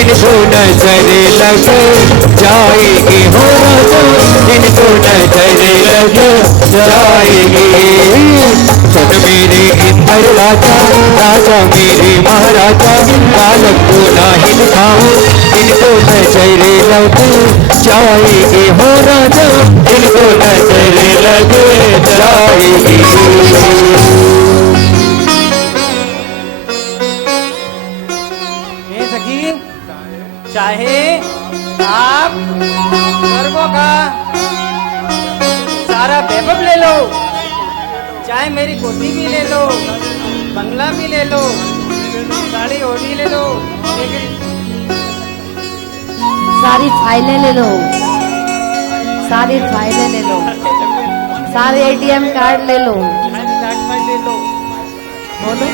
इनको नजर लग जाएगी हो राजा, इनको नजर लग जाएगी। सुन मेरे इंद्र राजा, राजा मेरे महाराजा, बालक को नाही दिखाओ, इनको नजर लग जाएगी हो राजा, इनको नजर लग जाएगी। ये सखी चाहे आप स्वर्गों का सारा वैभव ले लो, चाहे मेरी गोदी भी ले लो, बंगला भी ले लो, साड़ी ओढ़ी ले लो, लेकिन सारी फाइलें ले लो, सारी फाइलें ले लो, सारे एटीएम कार्ड ले लो, ले लो, बोलो।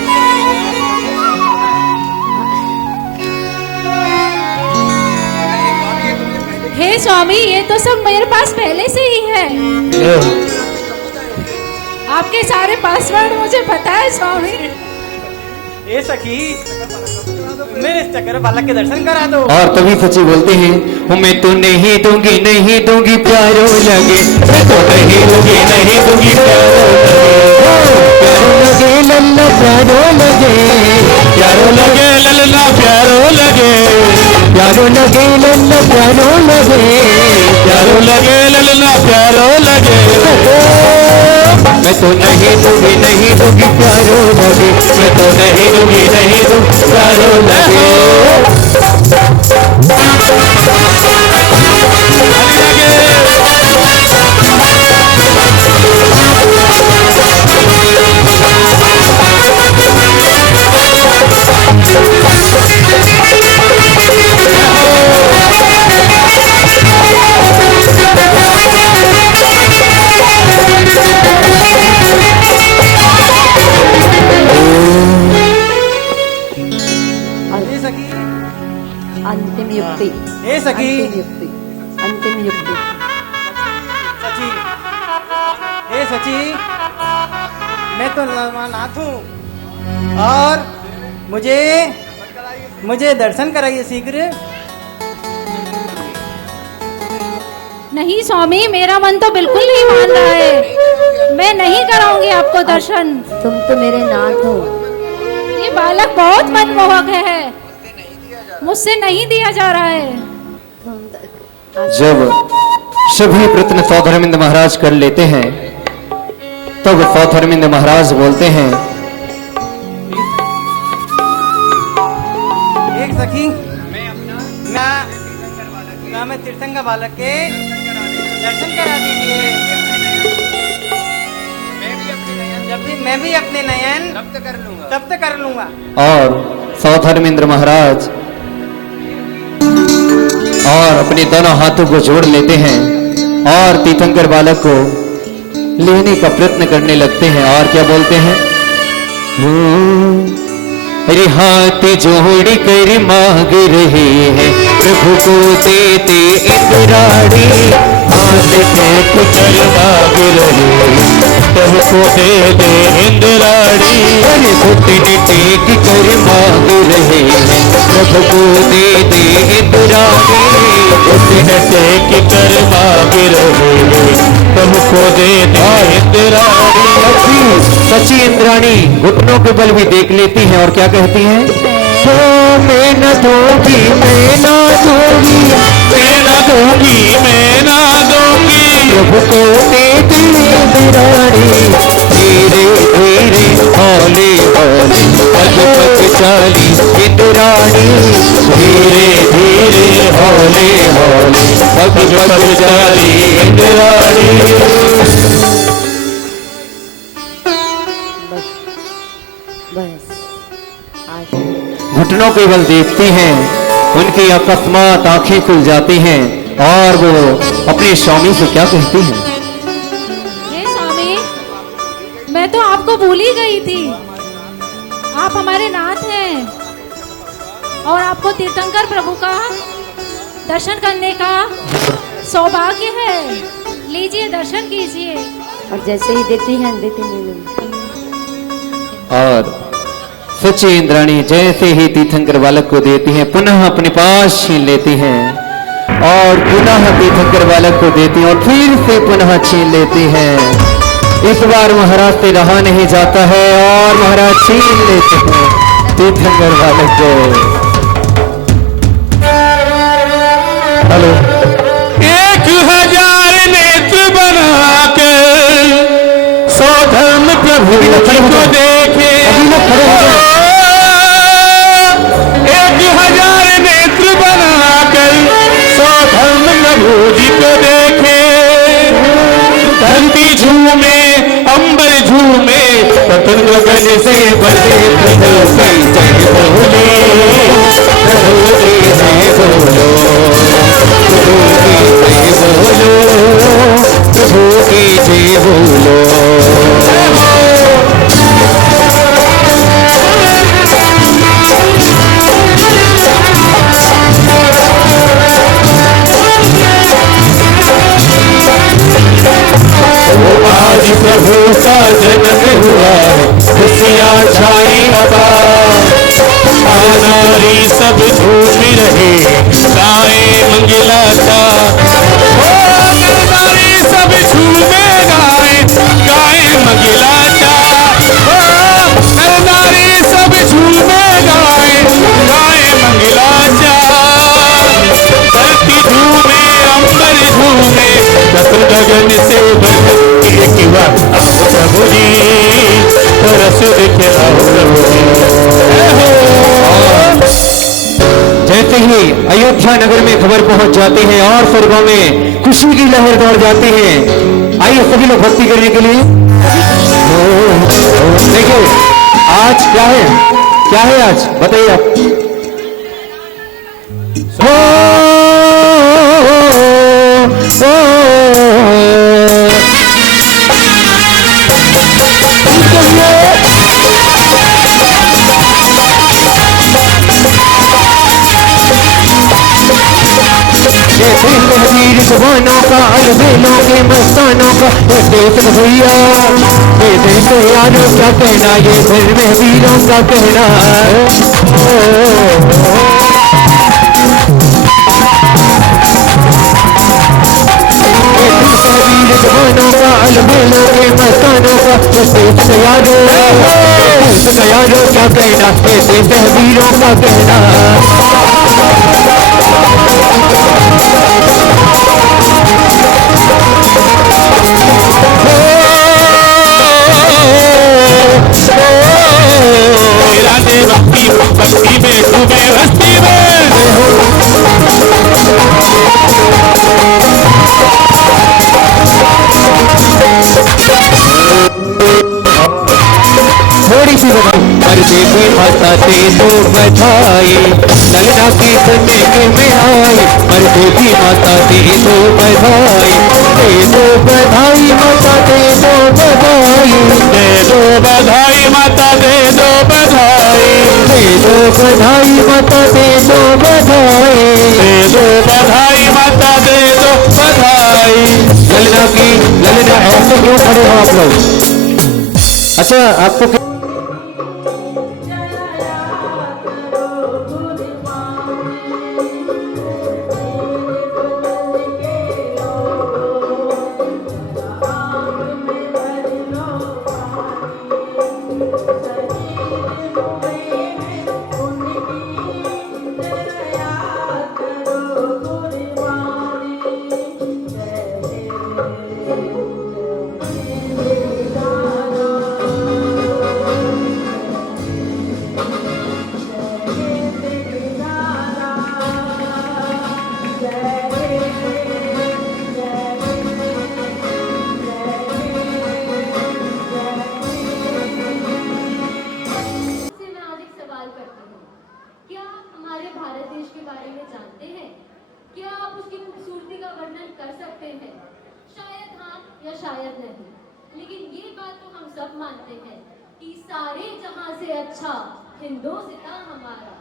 हे स्वामी, ये तो सब मेरे पास पहले से ही है। आपके सारे पासवर्ड मुझे पता है स्वामी। ये सखी मेरे चक्कर बालक के दर्शन करा दो। और तभी सची बोलते हैं, मैं तो नहीं दूंगी, नहीं दूंगी प्यारो लगे, मैं तो नहीं दूंगी, नहीं दूंगी प्यारो लगे, लल्ला प्यारो लगे, प्यारो लगे लल्ला प्यारो लगे, प्यारो लगे लल्ला प्यारो लगे, प्यारो लगे लल्ला प्यारो लगे। मैं तो नहीं दूंगी, नहीं दूंगी प्यारो लगे, मैं तो नहीं दूंगी, नहीं दूंगी प्यारो लगे। अंतिम युक्ति, हे सखी अंतिम युक्ति, अंतिम युक्ति। सची, हे सची, मैं तो नाथ हूँ और मुझे दर्शन कराइए शीघ्र। नहीं स्वामी, मेरा मन तो बिल्कुल नहीं मान रहा है। मैं नहीं कराऊंगी आपको दर्शन। तुम तो मेरे नाथ हो। ये बालक बहुत मनमोहक है, मुझसे नहीं दिया जा रहा है। जब सभी प्रश्न सौधर्मिंद महाराज कर लेते हैं तब सौधर्मिंद महाराज बोलते हैं, एक सखी मैं तीर्थंकर बालक के दर्शन करा दीजिए। मैं भी अपने नयन तब तक कर लूंगा। और सौधर्मेंद्र महाराज और अपने दोनों हाथों को जोड़ लेते हैं और तीर्थंकर बालक को लेने का प्रयत्न करने लगते हैं। और क्या बोलते हैं, अरे हाथ जोड़ कर मांग रहे हैं प्रभु को देते इंद्राणी, हाथ टेक कर मांग रहे प्रभु को देते इंद्राणी, अरे घुटने टेक कर मांग रहे हैं प्रभु को देते इंद्राणी, घुटने टेक कर मांग रहे प्रभु को देते इंद्राणी। सच्ची इंद्राणी घुटनों के बल भी देख लेती हैं और क्या कहती हैं, तो मैं न दूंगी, मैं न दूंगी, मैं न दूंगी, मैं न दूंगी प्रभु को देती इंद्राणी, धीरे धीरे हौले हौले पग पग चाली इंद्राणी, धीरे धीरे हौले हौले पग पग चाली इंद्राणी। घुटनों के बल देखती हैं, उनकी अकस्मात आंखें खुल जाती हैं और वो अपने स्वामी से क्या कहती हैं, हे स्वामी, मैं तो आपको भूल ही गई थी। आप हमारे नाथ हैं और आपको तीर्थंकर प्रभु का दर्शन करने का सौभाग्य है। लीजिए, दर्शन कीजिए। और जैसे ही देती हैं देती नहीं। और सच्ची इंद्राणी जैसे ही तीर्थंकर बालक को देती हैं पुनः अपने पास छीन लेती हैं और पुनः तीर्थंकर बालक को देती हैं और फिर से पुनः छीन लेती हैं। इस बार महाराज से रहा नहीं जाता है और महाराज छीन लेते हैं तीर्थंकर बालक को। हेलो, 1000 नेत्र बना के सौधर्म प्रभु को देखे, 1000 नेत्र बना कर सौधर्म प्रभु जी को देखे, धरती झूमे अंबर झूमे पतन गगन से बसे प्रभु से जय बोले, प्रभु की जय बोलो, प्रभु की जय बोलो, प्रभु की जय बोलो। आज प्रभु का जन्म हुआ, खुशियाँ छाई अपार, नारी सब झूम रहे गाए मंगला का, नारी सब झूमे गाए गाए मंगला का, नारी सब झूमे गाए गाए मंगला का, धरती झूमे अंबर झूमे दस गगन से बरस एक बार प्रभु जी रस दिखलाओ प्रभु जी। जैसे ही अयोध्या नगर में खबर पहुंच जाती है और स्वर्गों में खुशी की लहर दौड़ जाती है। आइए सभी लोग भक्ति करने के लिए। देखिए आज क्या है, क्या है आज बताइए आप। वीर जवानों का अलबेलों के मस्तानों का देख भैया, ये देख यारों क्या कहना, ये फिर में वीरों का कहना। माता दे दो बधाई, ललना की बनने में आई, पर देवी माता दे दो बधाई, दे दो बधाई माता दे दो बधाई, दे दो बधाई माता दे दो बधाई, दे दो बधाई माता दे दो बधाई, दे दो बधाई माता दे दो बधाई। ललना की ललना ऐसे क्यों खड़े हो आप लोग? अच्छा आपको शायद नहीं, लेकिन ये बात तो हम सब मानते हैं कि सारे जहां से अच्छा हिंदुस्तान हमारा।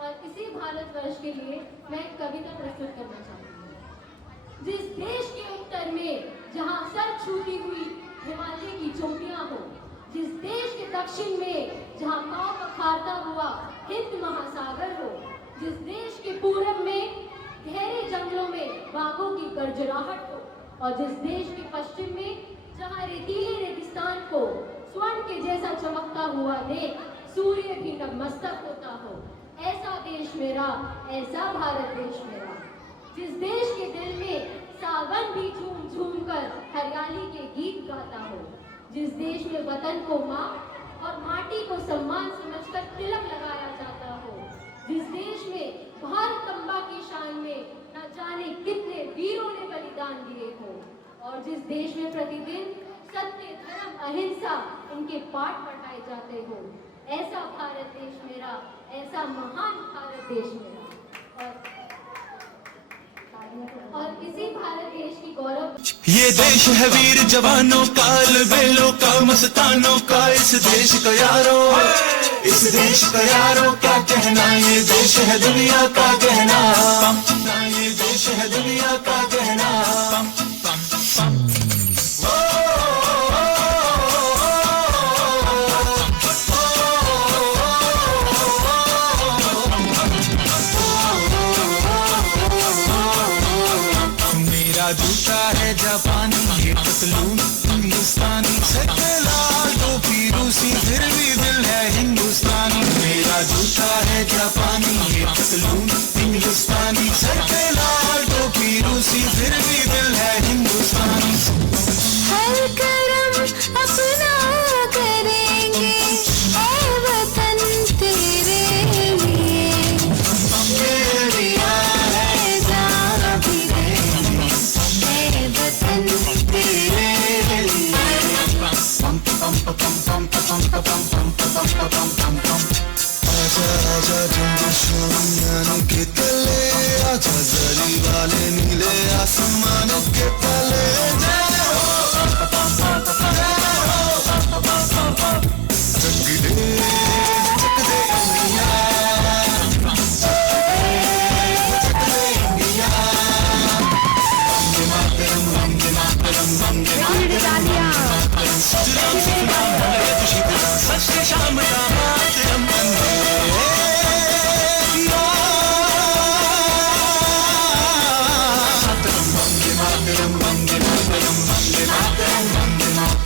और इसी भारतवर्ष के लिए मैं एक कविता प्रस्तुत करना चाहती हूँ। जिस देश के उत्तर में जहां सर छूती हुई हिमालय की चोटियां हो, जिस देश के दक्षिण में जहां पांव पखारता हुआ हिंद महासागर हो, जिस देश के पूरब में गहरे जंगलों में बाघों की गरजराहट हो, और जिस देश के पश्चिम में जहां रेतीले रेगिस्तान को स्वर्ण के जैसा चमकता हुआ देख सूर्य भी नतमस्तक होता हो, ऐसा देश मेरा, ऐसा भारत देश मेरा। जिस देश के दिल में सावन भी झूम झूम कर हरियाली के गीत गाता हो, जिस देश में वतन को माँ और माटी को सम्मान समझकर तिलक लगाया जाता हो, जिस देश में भारत अम्बा की शान में न जाने कितने वीरों ने बलिदान दिए हो, और जिस देश में प्रतिदिन सत्य धर्म अहिंसा इनके पाठ पढ़ाए जाते हो, ऐसा भारत देश मेरा, ऐसा महान भारत देश मेरा। और इसी भारत देश की गौरव ये देश है वीर जवानों का, बेलों का, मस्तानों का, इस देश का यारो, इस देश का यारो क्या कहना, ये देश है दुनिया का कहना, ये देश है दुनिया का कहना। जूता है जापानी, ये पतलून हिंदुस्तानी, लाल टोपी रूसी, फिर भी दिल है हिंदुस्तानी। मेरा जूता है जापानी, ये पतलून हिंदुस्तानी, लाल टोपी रूसी, फिर भी दिल है हिंदुस्तानी। हर करम अपना करेंगे ऐ वतन तेरे लिए, आजा जंग शोमियान के तले, आजा जरी वाले नीले आसमान के तले, जग दे जग दे इंडिया, जग दे इंडिया, वंदे मातरम वंदे मातरम वंदे मातरम, सच्चे शाम का मातरम वंदे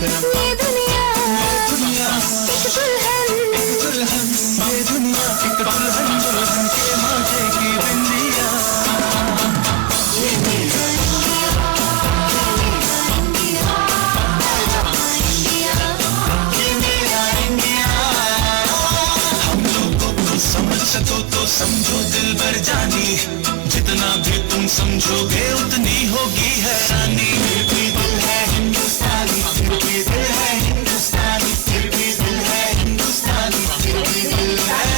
ये दुनिया एक दुल्हन, ये दुनिया एक दुल्हन, दुल्हन के माथे की बिंदिया, ये मेरा इंडिया, हम लोगों को समझ सको तो समझो दिल भर जानी, जितना भी तुम समझोगे उतनी होगी हैरानी। फिर भी दिल है हिंदुस्तानी, फिर भी दिल है हिंदुस्तानी, फिर भी दिल है हिंदुस्तानी, फिर भी दिल है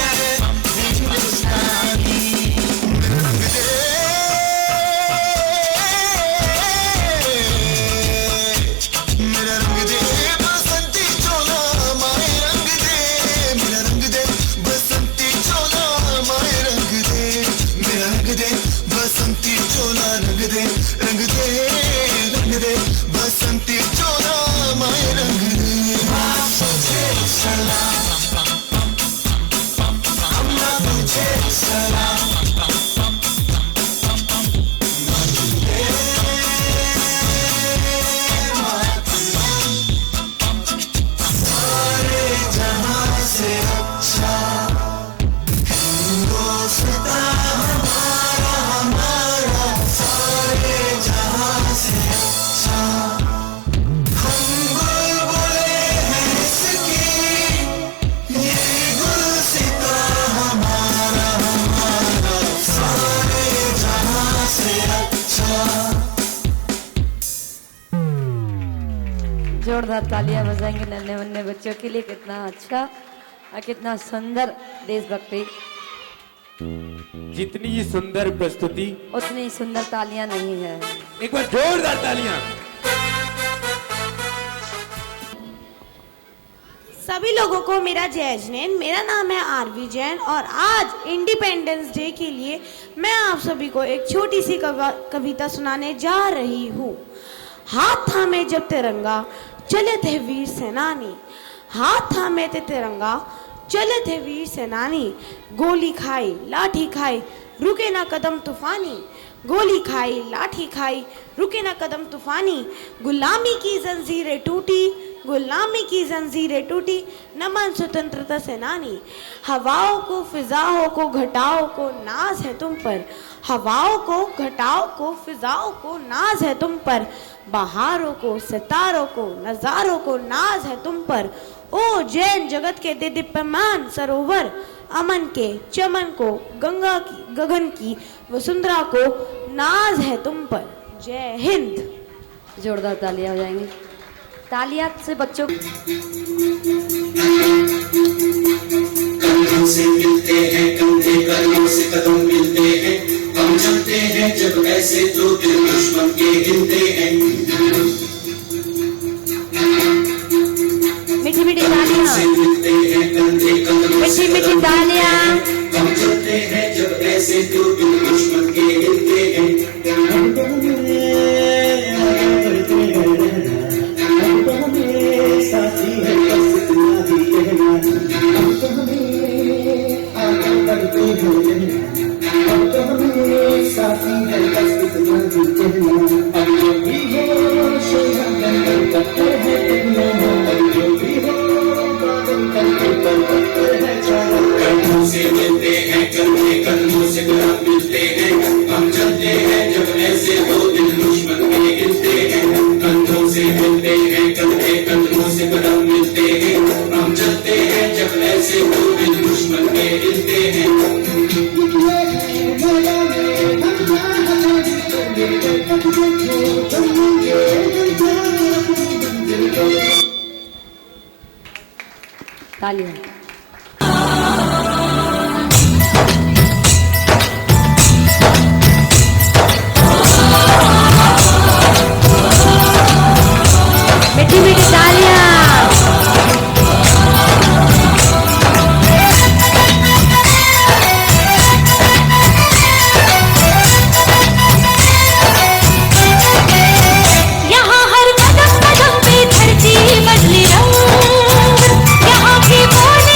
जोरदार तालियां बजाएंगे नन्हे मुन्ने बच्चों के लिए। कितना अच्छा और कितना सुंदर देशभक्ति। जितनी ही सुंदर प्रस्तुति उतनी सुंदर तालियां नहीं है। एक बार जोरदार तालियां। सभी लोगों को मेरा जय जैन। मेरा नाम है आरवी जैन और आज इंडिपेंडेंस डे के लिए मैं आप सभी को एक छोटी सी कविता सुनाने जा रही हूँ। हाथ थामे जब तिरंगा चले थे वीर सेनानी, हाथ थामे थे तिरंगा चले थे वीर सेनानी, गोली खाई लाठी खाई रुके ना कदम तूफानी, गोली खाई लाठी खाई रुके ना कदम तूफानी, गुलामी की जंजीरें टूटी, गुलामी की जंजीरें टूटी, नमन स्वतंत्रता सेनानी। हवाओं को फिजाओं को घटाओ को नाज है तुम पर, हवाओं को घटाओ को फिजाओं को नाज है तुम पर, बहारों को सितारों को नजारों को नाज है तुम पर। ओ जैन जगत के दिव्यमान सरोवर, अमन के चमन को गंगा की गगन की वसुंधरा को नाज है तुम पर। जय हिंद। जोरदार तालियां हो जाएंगी। तालियां से बच्चों कंधों से मिलते हैं कंधे, कदमों से कदम मिलते हैं, हम चलते हैं जब ऐसे तो दिल दुश्मन के हिलते हैं। मीठी मीठी तालियां, मीठी मीठी तालियां। हम चलते हैं जब ऐसे तो दिल दुश्मन के हिलते हैं। कंधों से मिलते हैं कंधे, कंधों से कदम मिलते हैं, हम चलते हैं जब ऐसे तो दिल दुश्मन के हिलते हैं। कंधों से मिलते हैं कंधे, कंधों से कदम मिलते हैं, हम चलते हैं जब ऐसे तो दिल दुश्मन के हिलते हैं। तालियां। मीठी मीठी तालियां। यहाँ हर कदम कदम पे धरती बदली रंग, यहाँ की बोली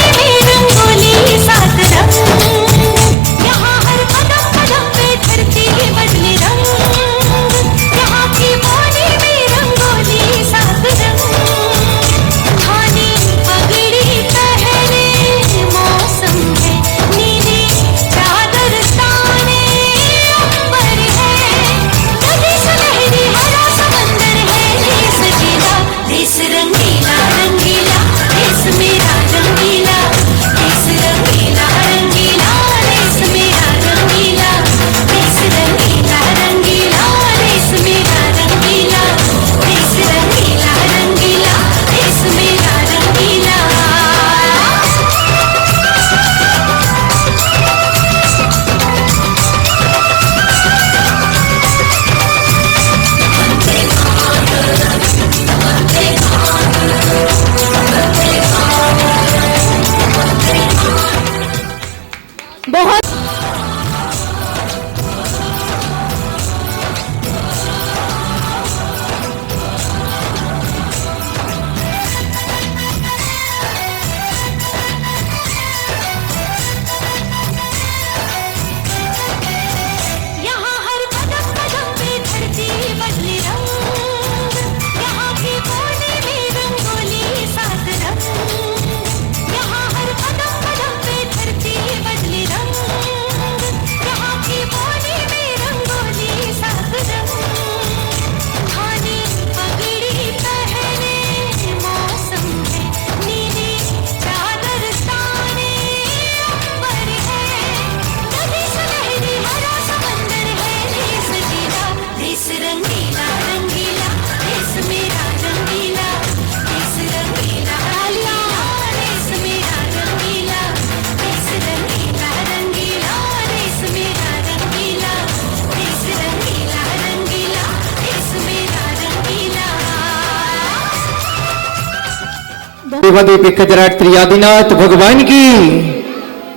देवादेव खजराट त्रियादिनाथ भगवान की,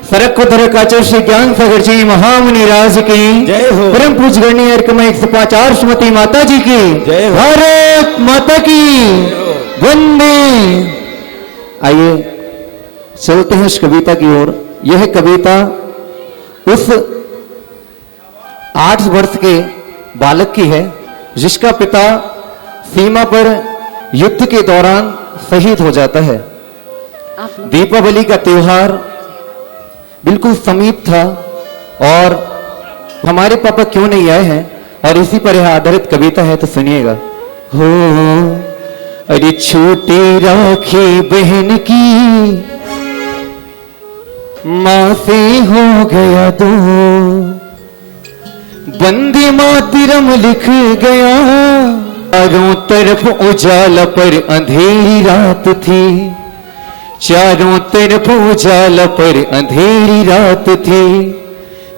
सरक उधर काचर श्री ज्ञान सागर जी महामुनि राज की जय हो। परम पूज गणनीय 105 श्रीमती माता जी की जय हो। भारत माता की वंदे। आइए चलते हैं इस कविता की ओर। यह कविता उस 8 वर्ष के बालक की है जिसका पिता सीमा पर युद्ध के दौरान शहीद हो जाता है। दीपावली का त्योहार बिल्कुल समीप था और हमारे पापा क्यों नहीं आए हैं, और इसी पर यह आधारित कविता है, तो सुनिएगा। हो अरे छोटी राखी बहन की मां से हो गया दो, वंदे मातरम लिख गया, चारों तरफ उजाला पर अंधेरी रात थी, चारों तरफ उजाला पर अंधेरी रात थी,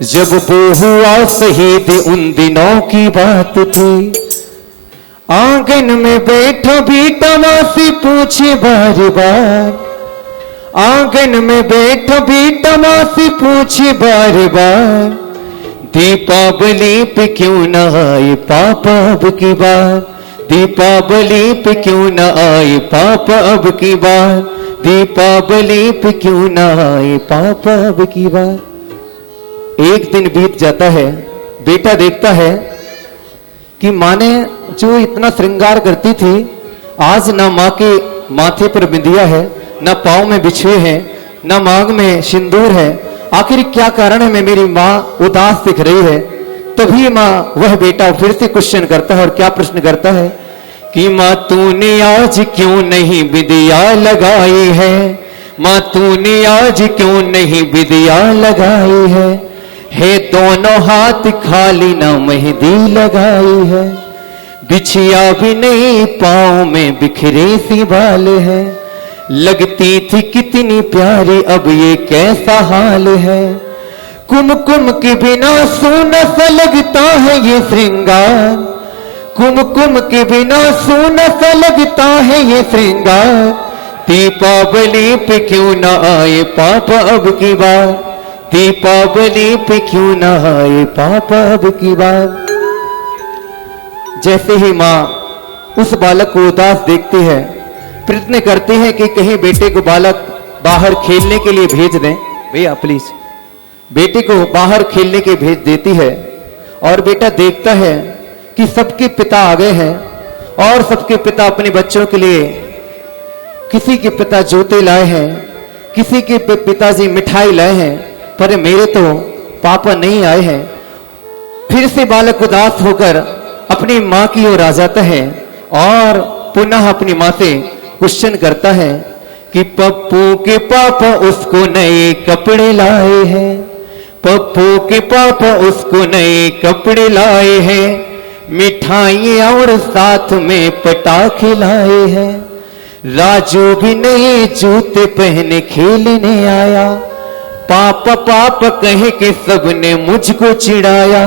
जब वो हुआ शहीद उन दिनों की बात थी। आंगन में बैठा बेटा मां से पूछे बार बार, आंगन में बैठा बेटा मां से पूछे बार बार, दीपावली पे क्यों न आए पापा अब की बार, दीपावली पे क्यों न आए पापा अब की बार, दीपावली पे क्यों न आए पापा अब की बार। एक दिन बीत जाता है, बेटा देखता है कि माँ ने जो इतना श्रृंगार करती थी, आज ना माँ के माथे पर बिंदिया है, ना पाँव में बिछुए हैं, ना मांग में सिंदूर है। आखिर क्या कारण है, मैं मेरी माँ उदास दिख रही है। तभी माँ वह बेटा फिर से क्वेश्चन करता है, और क्या प्रश्न करता है कि माँ तूने आज क्यों नहीं बिंदिया लगाई है, माँ तूने आज क्यों नहीं बिंदिया लगाई है दोनों हाथ खाली ना मेहंदी लगाई है, बिछिया भी नहीं पाँव में बिखरे सी बाल है, लगती थी कितनी प्यारी अब ये कैसा हाल है, कुमकुम के बिना सोना सा लगता है ये श्रृंगार, कुमकुम के बिना सोना सा लगता है ये श्रृंगार, दीपावली पे क्यों न आए पापा अब की बार, दीपावली पे क्यों न आए पापा अब की बार। जैसे ही माँ उस बालक को उदास देखती है, प्रयत्न करती है कि कहीं बेटे को बालक बाहर खेलने के लिए भेज दें। भैया प्लीज, बेटे को बाहर खेलने के भेज देती है, और बेटा देखता है कि सबके पिता आ गए हैं, और सबके पिता अपने बच्चों के लिए, किसी के पिता जूते लाए हैं, किसी के पिताजी मिठाई लाए हैं, पर मेरे तो पापा नहीं आए हैं। फिर से बालक उदास होकर अपनी माँ की ओर आ जाता है, और पुनः अपनी माँ से क्वेश्चन करता है कि पप्पू के पापा उसको नए कपड़े लाए हैं, पप्पू के पापा उसको नए कपड़े लाए हैं, मिठाइयाँ और साथ में पटाखे लाए हैं, राजू भी नए जूते पहने खेलने आया, पापा पापा कहे के सबने मुझको चिढ़ाया,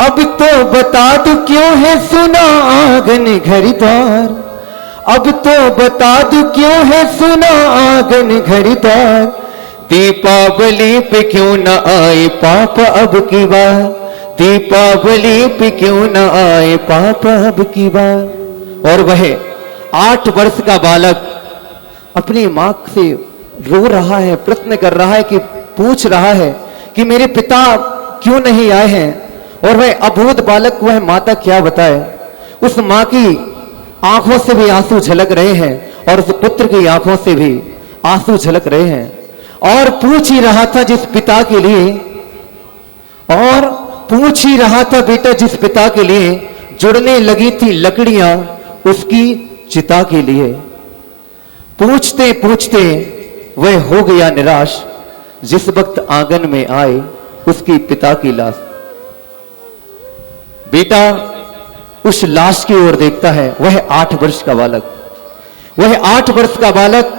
अब तो बता दो क्यों है सुना आंगन घर द्वार, अब तो बता दो क्यों है सुना आंगन घर द्वार, दीपावली पे क्यों न आए पापा अब की बार, दीपावली पे क्यों न आए पापा अब की बार। और वह 8 वर्ष का बालक अपनी माँ से रो रहा है, प्रयत्न कर रहा है, कि पूछ रहा है कि मेरे पिता क्यों नहीं आए हैं, और वह अबोध बालक वह माता क्या बताए। उस माँ की आंखों से भी आंसू झलक रहे हैं, और उस पुत्र की आंखों से भी आंसू झलक रहे हैं, और पूछ ही रहा था जिस पिता के लिए, और पूछ ही रहा था बेटा जिस पिता के लिए जुड़ने लगी थी लकड़ियां उसकी चिता के लिए। पूछते पूछते वह हो गया निराश, जिस वक्त आंगन में आए उसकी पिता की लाश। बेटा उस लाश की ओर देखता है, वह 8 वर्ष का बालक, वह 8 वर्ष का बालक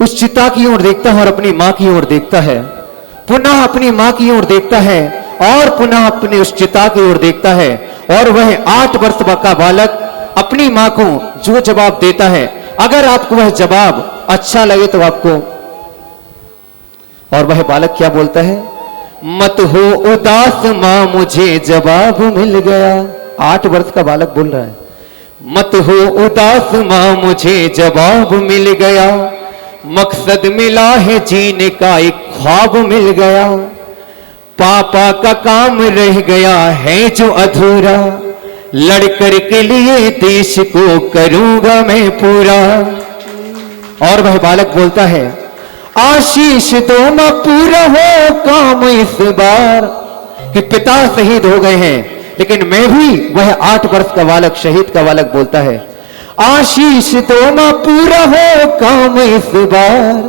उस चिता की ओर देखता है और अपनी मां की ओर देखता है, पुनः अपनी मां की ओर देखता है, और पुनः अपने उस चिता की ओर देखता है, और वह 8 वर्ष का बालक अपनी मां को जो जवाब देता है अगर आपको वह जवाब अच्छा लगे तो आपको, और वह बालक क्या बोलता है, मत हो उदास मां मुझे जवाब मिल गया। 8 वर्ष का बालक बोल रहा है, मत हो उदास मां मुझे जवाब मिल गया, मकसद मिला है जीने का एक ख्वाब मिल गया, पापा का काम रह गया है जो अधूरा, लड़कर के लिए देश को करूंगा मैं पूरा। और वह बालक बोलता है, आशीष दो मां पूरा हो काम इस बार, कि पिता शहीद हो गए हैं लेकिन मैं भी, वह 8 वर्ष का बालक, शहीद का बालक बोलता है, आशीष दो मां पूरा हो काम इस बार,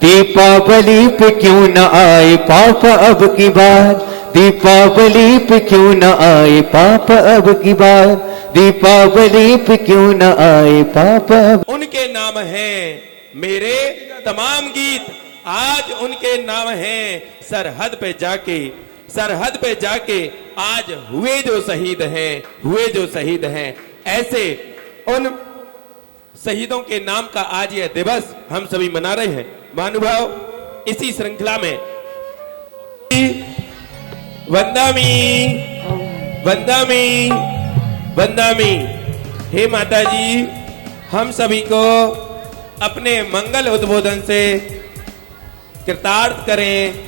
दीपावली पे क्यों न आए पापा अब की बार, दीपावली पे क्यों न आए पापा अब की बार, दीपावली पे क्यों न आए पापा अब। उनके नाम हैं मेरे तमाम गीत, आज उनके नाम हैं सरहद पे जाके, सरहद पे जाके आज हुए जो शहीद हैं, हुए जो शहीद हैं। ऐसे उन शहीदों के नाम का आज यह दिवस हम सभी मना रहे हैं। महानुभाव, इसी श्रृंखला में वंदामी वंदामी वंदामी, हे माता जी, हम सभी को अपने मंगल उद्बोधन से कृतार्थ करें।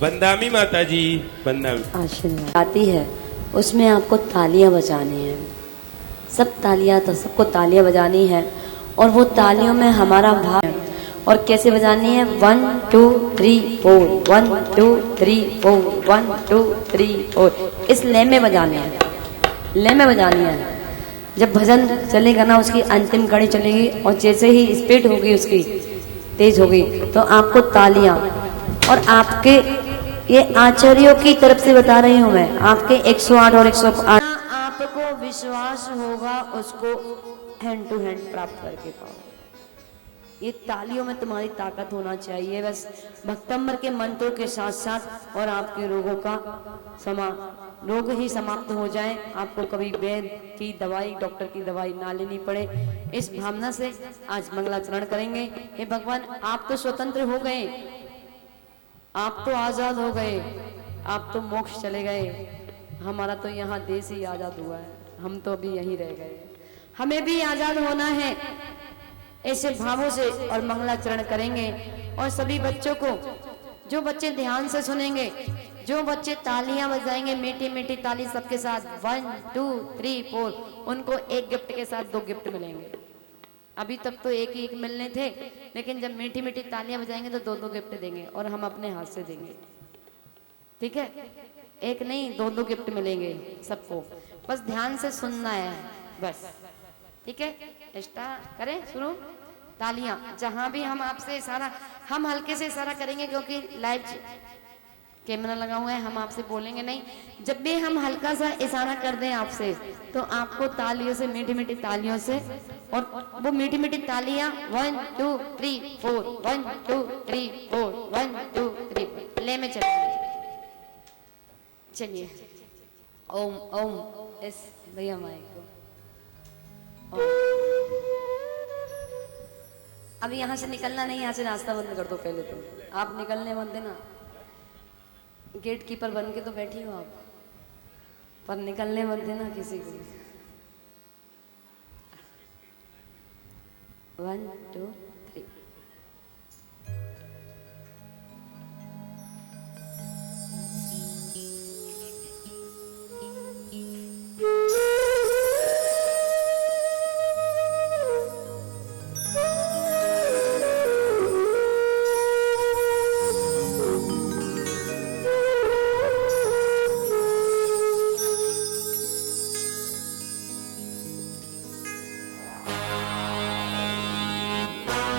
वंदामी माता जी, वंदामी। आशीर्वाद आती है, उसमें आपको तालियां बजानी है, सब तालियां, तो सबको तालियां बजानी है, और वो तालियों में हमारा भाव है। और कैसे बजानी है, 1 2 3 4, 1 2 3 4, 1 2 3 4, इस लय में बजानी है, लय में बजानी है। जब भजन चलेगा ना, उसकी अंतिम कड़ी चलेगी, और जैसे ही स्पीड होगी उसकी, तेज होगी, तो आपको तालियां, और आपके ये आचार्यों की तरफ से बता रही हूं मैं, आपके 108 और 108 आपको विश्वास होगा, उसको हैंड टू हैंड प्राप्त करके पाओ। ये तालियों में तुम्हारी ताकत होना चाहिए, बस भक्तंबर के मंत्रों के साथ साथ, और आपके रोगों का रोग ही समाप्त हो जाए, आपको कभी वैद्य की दवाई, डॉक्टर की दवाई ना लेनी पड़े। इस भावना से आज मंगलाचरण करेंगे। हे भगवान, आप तो स्वतंत्र हो गए, आप तो आजाद हो गए, आप तो मोक्ष चले गए, हमारा तो यहाँ देश ही आजाद हुआ है, हम तो अभी यहीं रह गए, हमें भी आजाद होना है। ऐसे भावों से और मंगलाचरण करेंगे। और सभी बच्चों को, जो बच्चे ध्यान से सुनेंगे, जो बच्चे तालियां बजाएंगे, मीठी मीठी ताली सबके साथ, 1 2 3 4, उनको एक गिफ्ट के साथ 2 गिफ्ट मिलेंगे। अभी तक तो एक ही मिलने थे, लेकिन जब मीठी मीठी तालियां बजाएंगे तो 2 गिफ्ट देंगे, और हम अपने हाथ से देंगे, ठीक है? एक नहीं, 2 गिफ्ट मिलेंगे सबको, बस ध्यान से सुनना है, बस, ठीक है? स्टार्ट करें, शुरू। तालियां, जहां भी हम आपसे इशारा, हम हल्के से इशारा करेंगे क्योंकि लाइव कैमरा लगा हुआ है, हम आपसे बोलेंगे नहीं। जब भी हम हल्का सा इशारा कर दें आपसे, तो आपको तालियों से, मीठी मीठी तालियों से, और वो मीठी मीठी तालियां 1 2 3 4, 1 2 3 4, 1 2 3 ले में चलिए। ओम ओम, इस भैया माइक को अब यहाँ से निकलना नहीं, यहाँ से रास्ता बंद कर दो पहले तो, आप निकलने मत देना, गेट कीपर बन के तो बैठी हो आप, पर निकलने मत देना किसी को। 1 2 3 Thank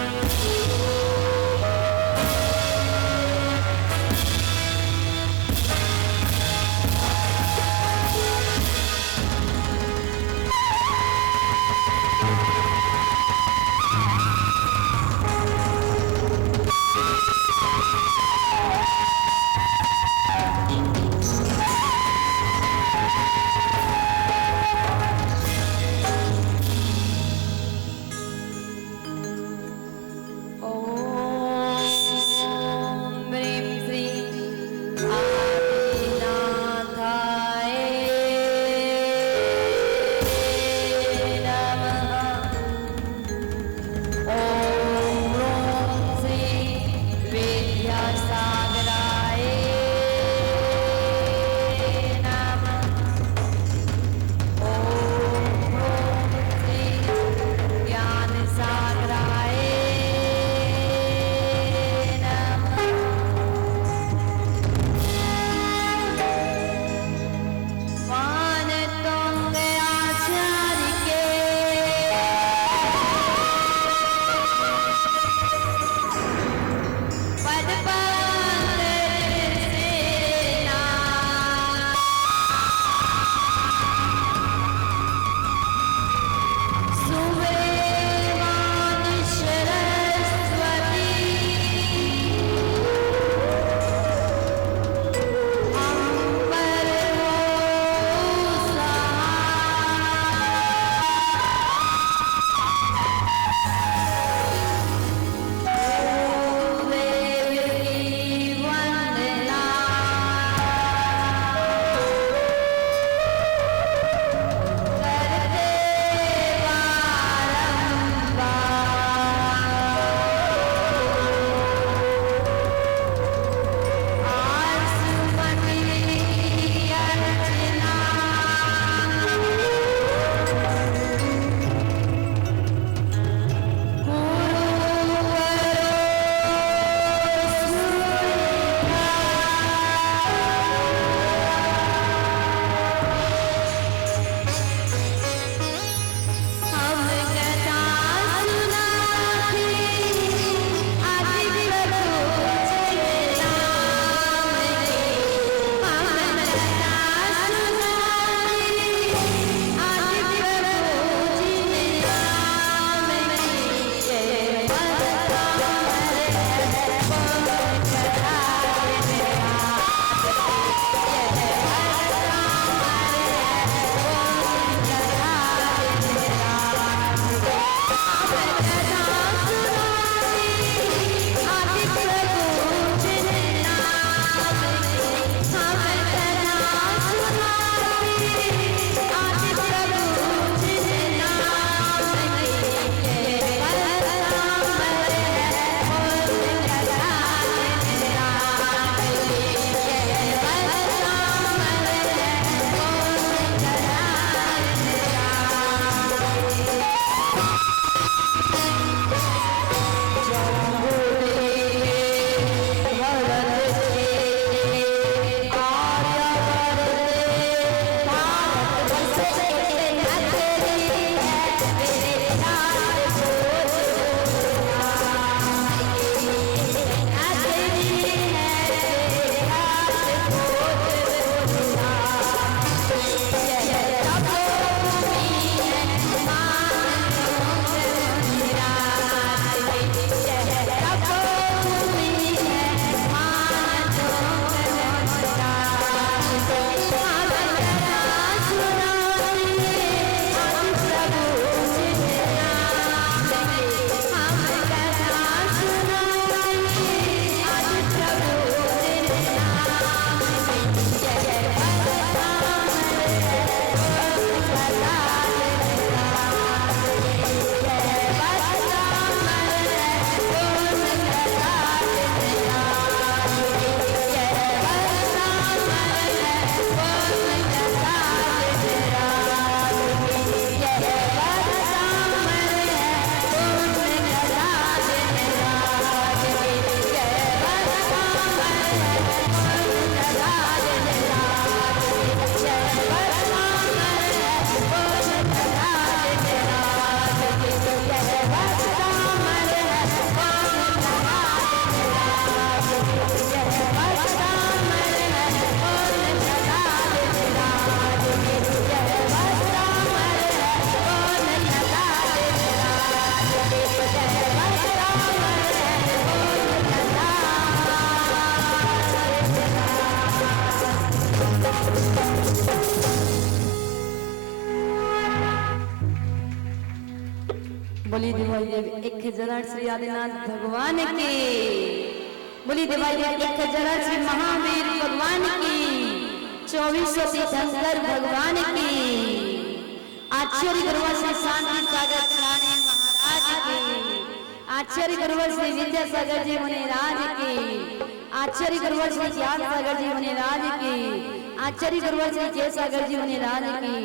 बोली दिवाई देव एक हजार श्री आदिनाथ भगवान की, बोली दिवाई देव एक हजार श्री महावीर भगवान की, 2400 तीर्थंकर भगवान की, आचार्य गुरुवर श्री शांति सागर रानी महाराज की, आचार्य गुरुवर श्री विद्यासागर जी मुनिराज की, आचार्य गुरुवर श्री ज्ञान सागर जी मुनिराज की, आचार्य गुरुवर श्री जय सागर जी मुनिराज की,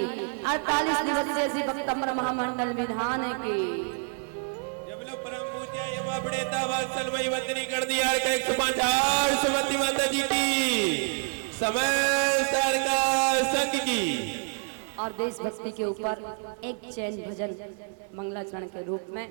48 दिवसीय श्री भक्तम्र महामंडल विधान की। वंदनी कर दिया 105 सुमति माता जी की, समय सरकार संघ की। और देशभक्ति के ऊपर एक जैन भजन मंगलाचरण के रूप में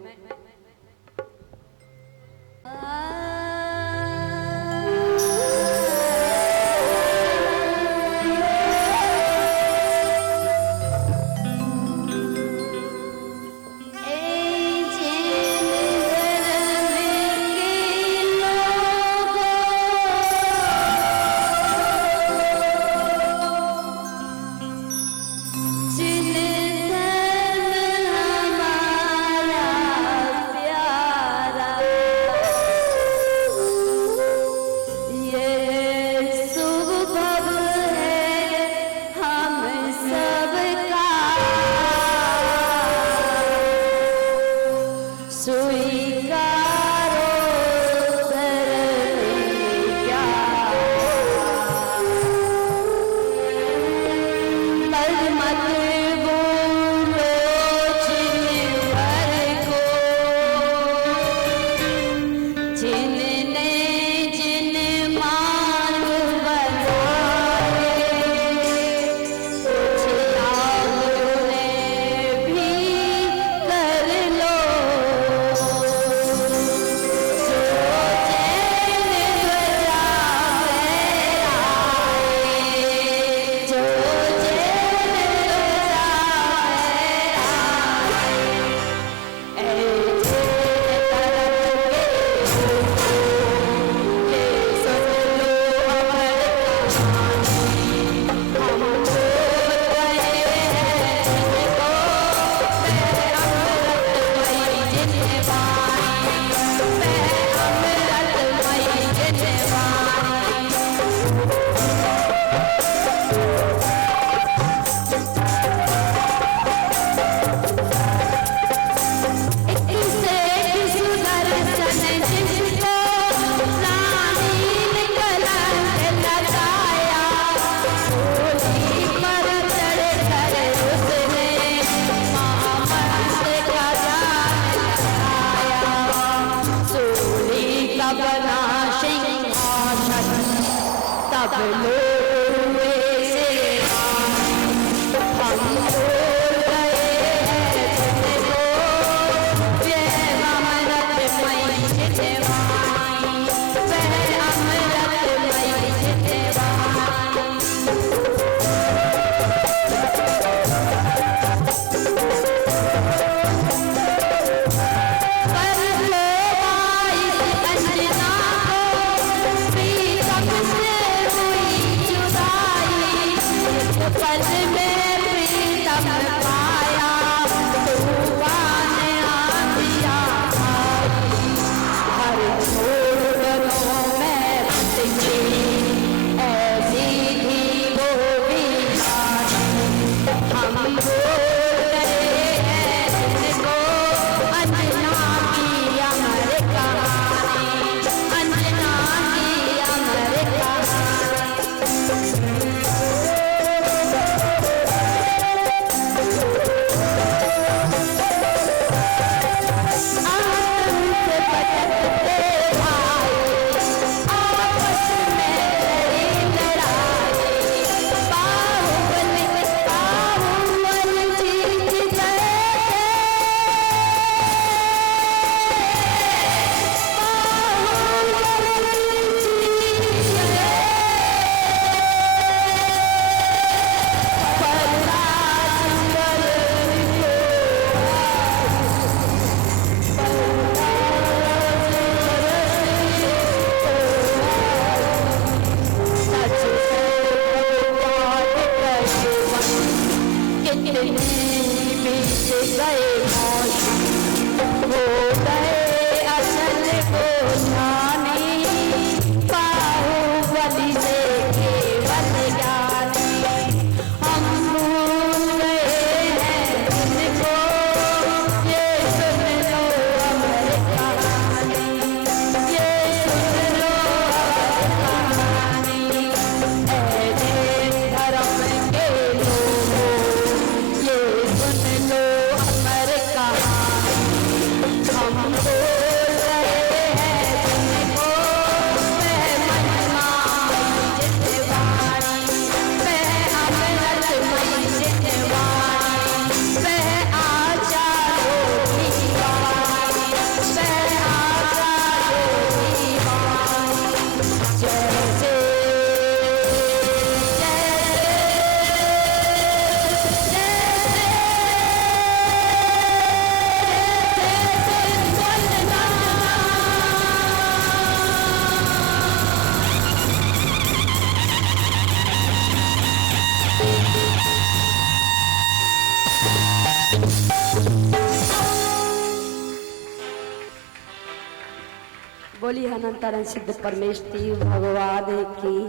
बोली अनंतरण सिद्ध परमेष्टि भगवान की।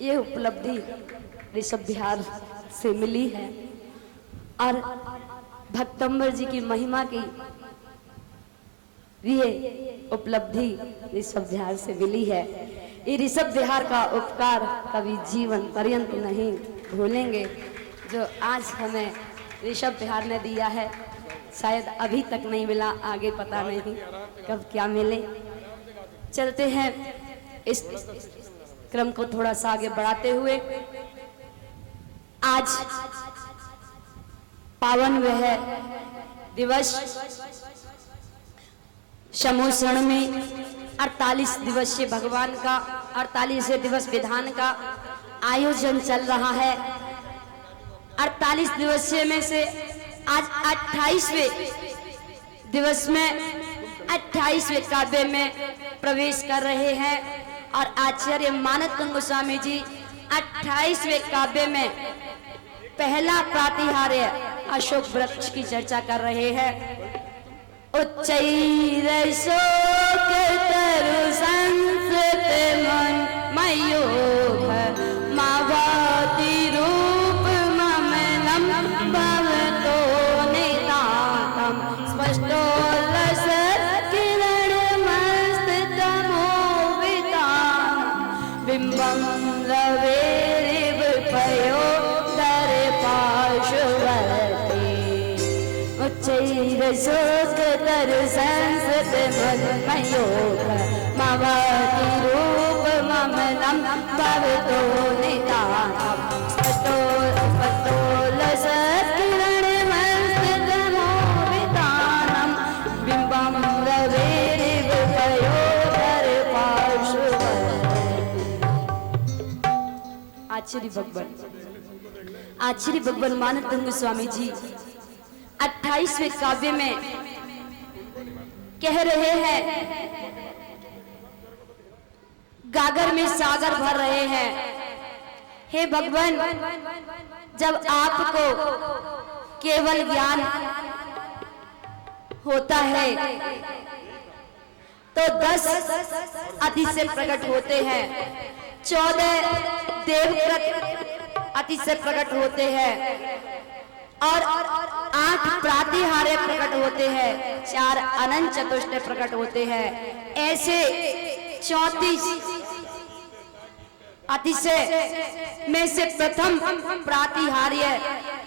ये उपलब्धि ऋषभ बिहार से मिली है और भक्तंबर जी की महिमा की ये उपलब्धि ऋषभ बिहार से मिली है। ये ऋषभ बिहार का उपकार कभी जीवन पर्यंत नहीं भूलेंगे। जो आज हमें ऋषभ बिहार ने दिया है, शायद अभी तक नहीं मिला, आगे पता नहीं कब क्या मिले। चलते हैं इस क्रम को थोड़ा सा आगे बढ़ाते हुए। आज पावन वह दिवस समूह शरण में 48 दिवसीय भगवान का 48वें दिवस विधान का आयोजन चल रहा है। 48 दिवसीय में से आज 28वें दिवस में 28वें काव्य में प्रवेश कर रहे हैं और आचार्य मानवतंग गोस्वामी जी 28वें काव्य में पहला प्रातिहार्य अशोक वृक्ष की चर्चा कर रहे हैं। उच्चैर शोक तरु संस्कृत मन मयूख मावती रूप ममलम भवतो नितातम स्पष्टोल्लस किरण मस्त तमोवितान बिंबम रवेरिव पयो दर पार्श्ववर्ती। उच्चैर शोक तरु संस्कृत मन मयूख मावती रूप ममलम भवतो नितातम स्पष्टोल्लस किरण मस्त तमोवितानम बिंबम रवेरिव पयोधर पार्श्ववर्ती। आचार्य भगवान मानवतंग गोस्वामी जी 28वें काव्य में कह रहे हैं, गागर में सागर भर रहे हैं। हे भगवान, जब आपको केवल ज्ञान होता है तो 10 अतिशय प्रकट होते हैं, 14 देवव्रत अतिशय प्रकट होते हैं और 8 प्रातिहार्य प्रकट होते हैं, 4 अनंत चतुष्टय प्रकट होते हैं। ऐसे 34 अतिशय में से प्रथम प्रातिहार्य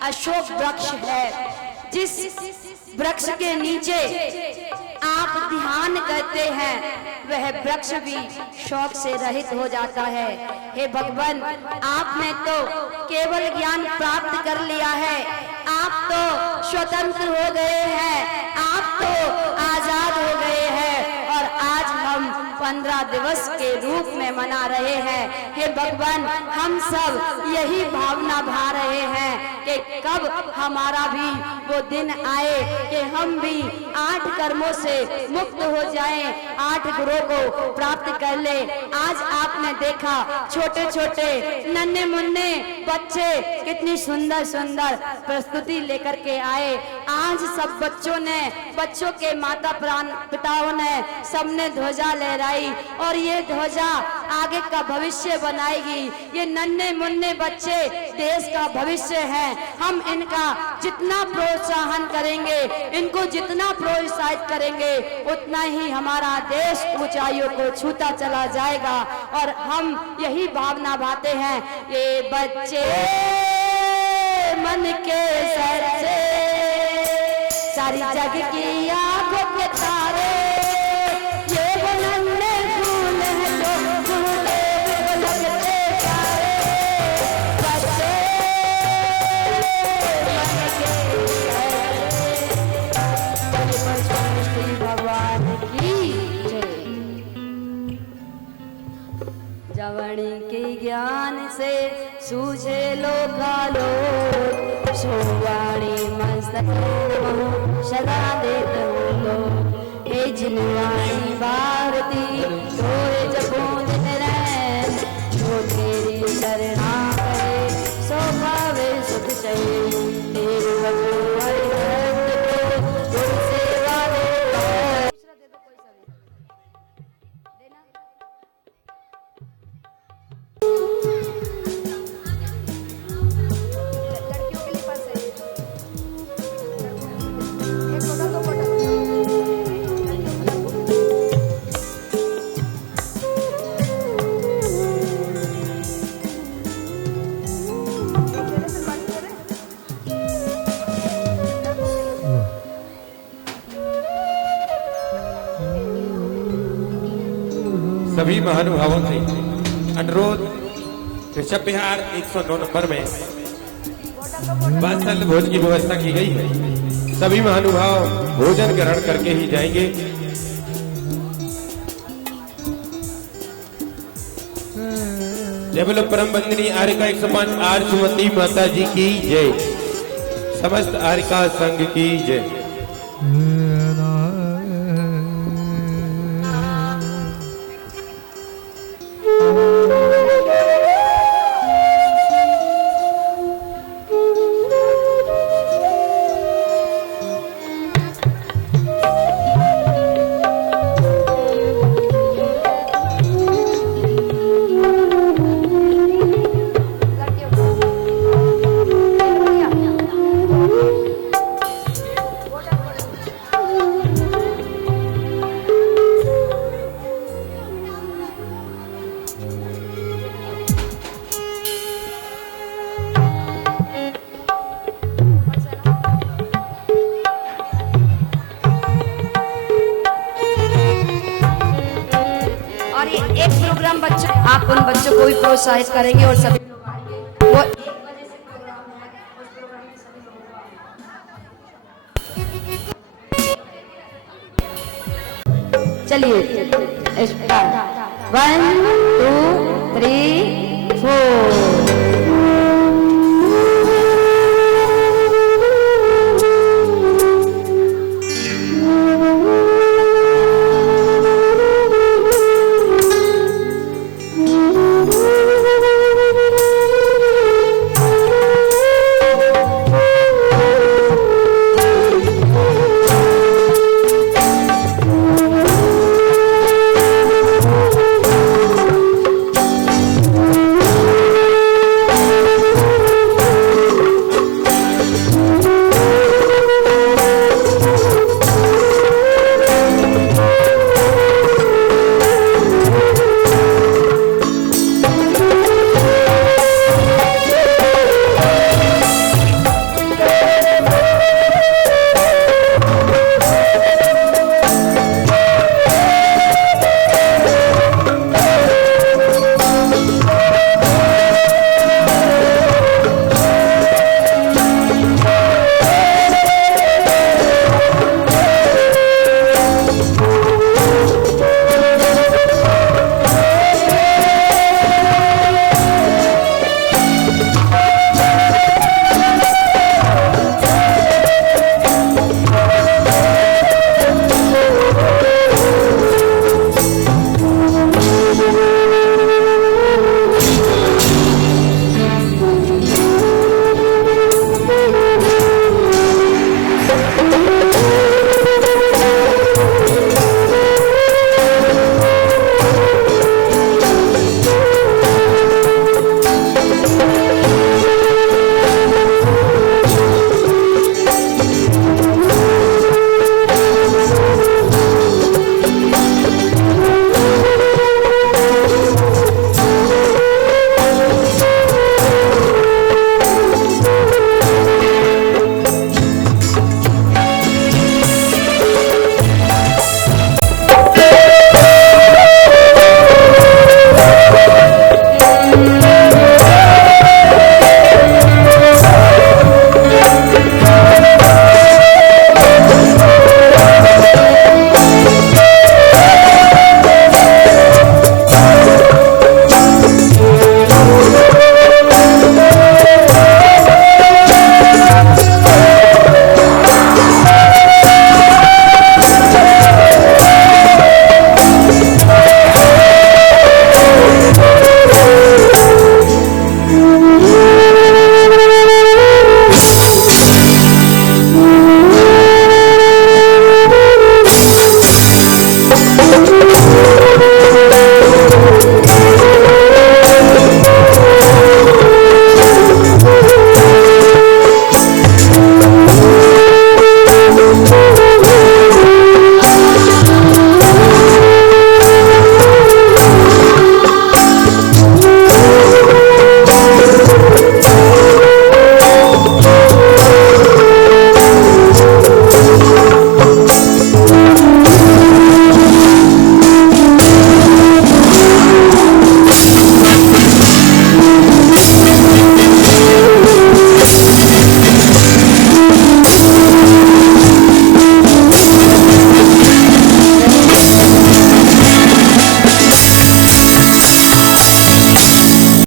अशोक वृक्ष है। जिस वृक्ष के नीचे आप ध्यान करते हैं वह वृक्ष भी शोक से रहित हो जाता है। हे भगवान, आपने तो केवल ज्ञान प्राप्त कर लिया है, आप तो स्वतंत्र हो गए हैं, आप तो आजाद हो गए हैं और आज हम 15 दिवस के रूप में मना रहे हैं। हे भगवान, हम सब यही भावना भा रहे हैं कि कब हमारा भी वो दिन आए कि हम भी 8 कर्मों से मुक्त हो जाएं, 8 गुरुओं को प्राप्त कर ले। आज आपने देखा छोटे छोटे नन्हे मुन्ने बच्चे कितनी सुंदर सुंदर प्रस्तुति लेकर के आए। आज सब बच्चों के माता पिताओं ने सबने ध्वजा लहराई और ये ध्वजा आगे का भविष्य बनाएगी। ये नन्हे मुन्ने बच्चे देश का भविष्य हैं। हम इनका जितना प्रोत्साहन करेंगे, इनको जितना प्रोत्साहित करेंगे, उतना ही हमारा देश ऊंचाइयों को छूता चला जाएगा। और हम यही भावना भाते हैं, ये बच्चे मन के सच्चे, सारी जग की आंखों के तारे, ये वो नन्हे फूल हैं जो फूले भी लगते प्यारे। बच्चे मन के श्री भगवान की जय। जवनी के ज्ञान से सूझे लोकालोक, सोवाणी मस्तक सदा देते हो लोग। हे जिनवाणी भारती सोए जपो दिन रैन, जो तेरी शरणा करे सो पावे सुख चैन। तेरे भगवान भक्त को गुरु सेवा दे सभी महानुभावों से अनुरोध, ऋषभ विहार 109 नंबर में वात्सल्य भोज की व्यवस्था की गई है। सभी महानुभाव भोजन ग्रहण करके ही जाएंगे। जय बोलो परम बंदनी आर्यका 105 आर्यमती माता जी की जय। समस्त आर्यका संघ की जय। और ये एक प्रोग्राम बच्चों, आप उन बच्चों को भी प्रोत्साहित करेंगे और सभी लोग आएंगे। वो 1 बजे से प्रोग्राम है, उस प्रोग्राम में सभी लोगों को चलिए 1 2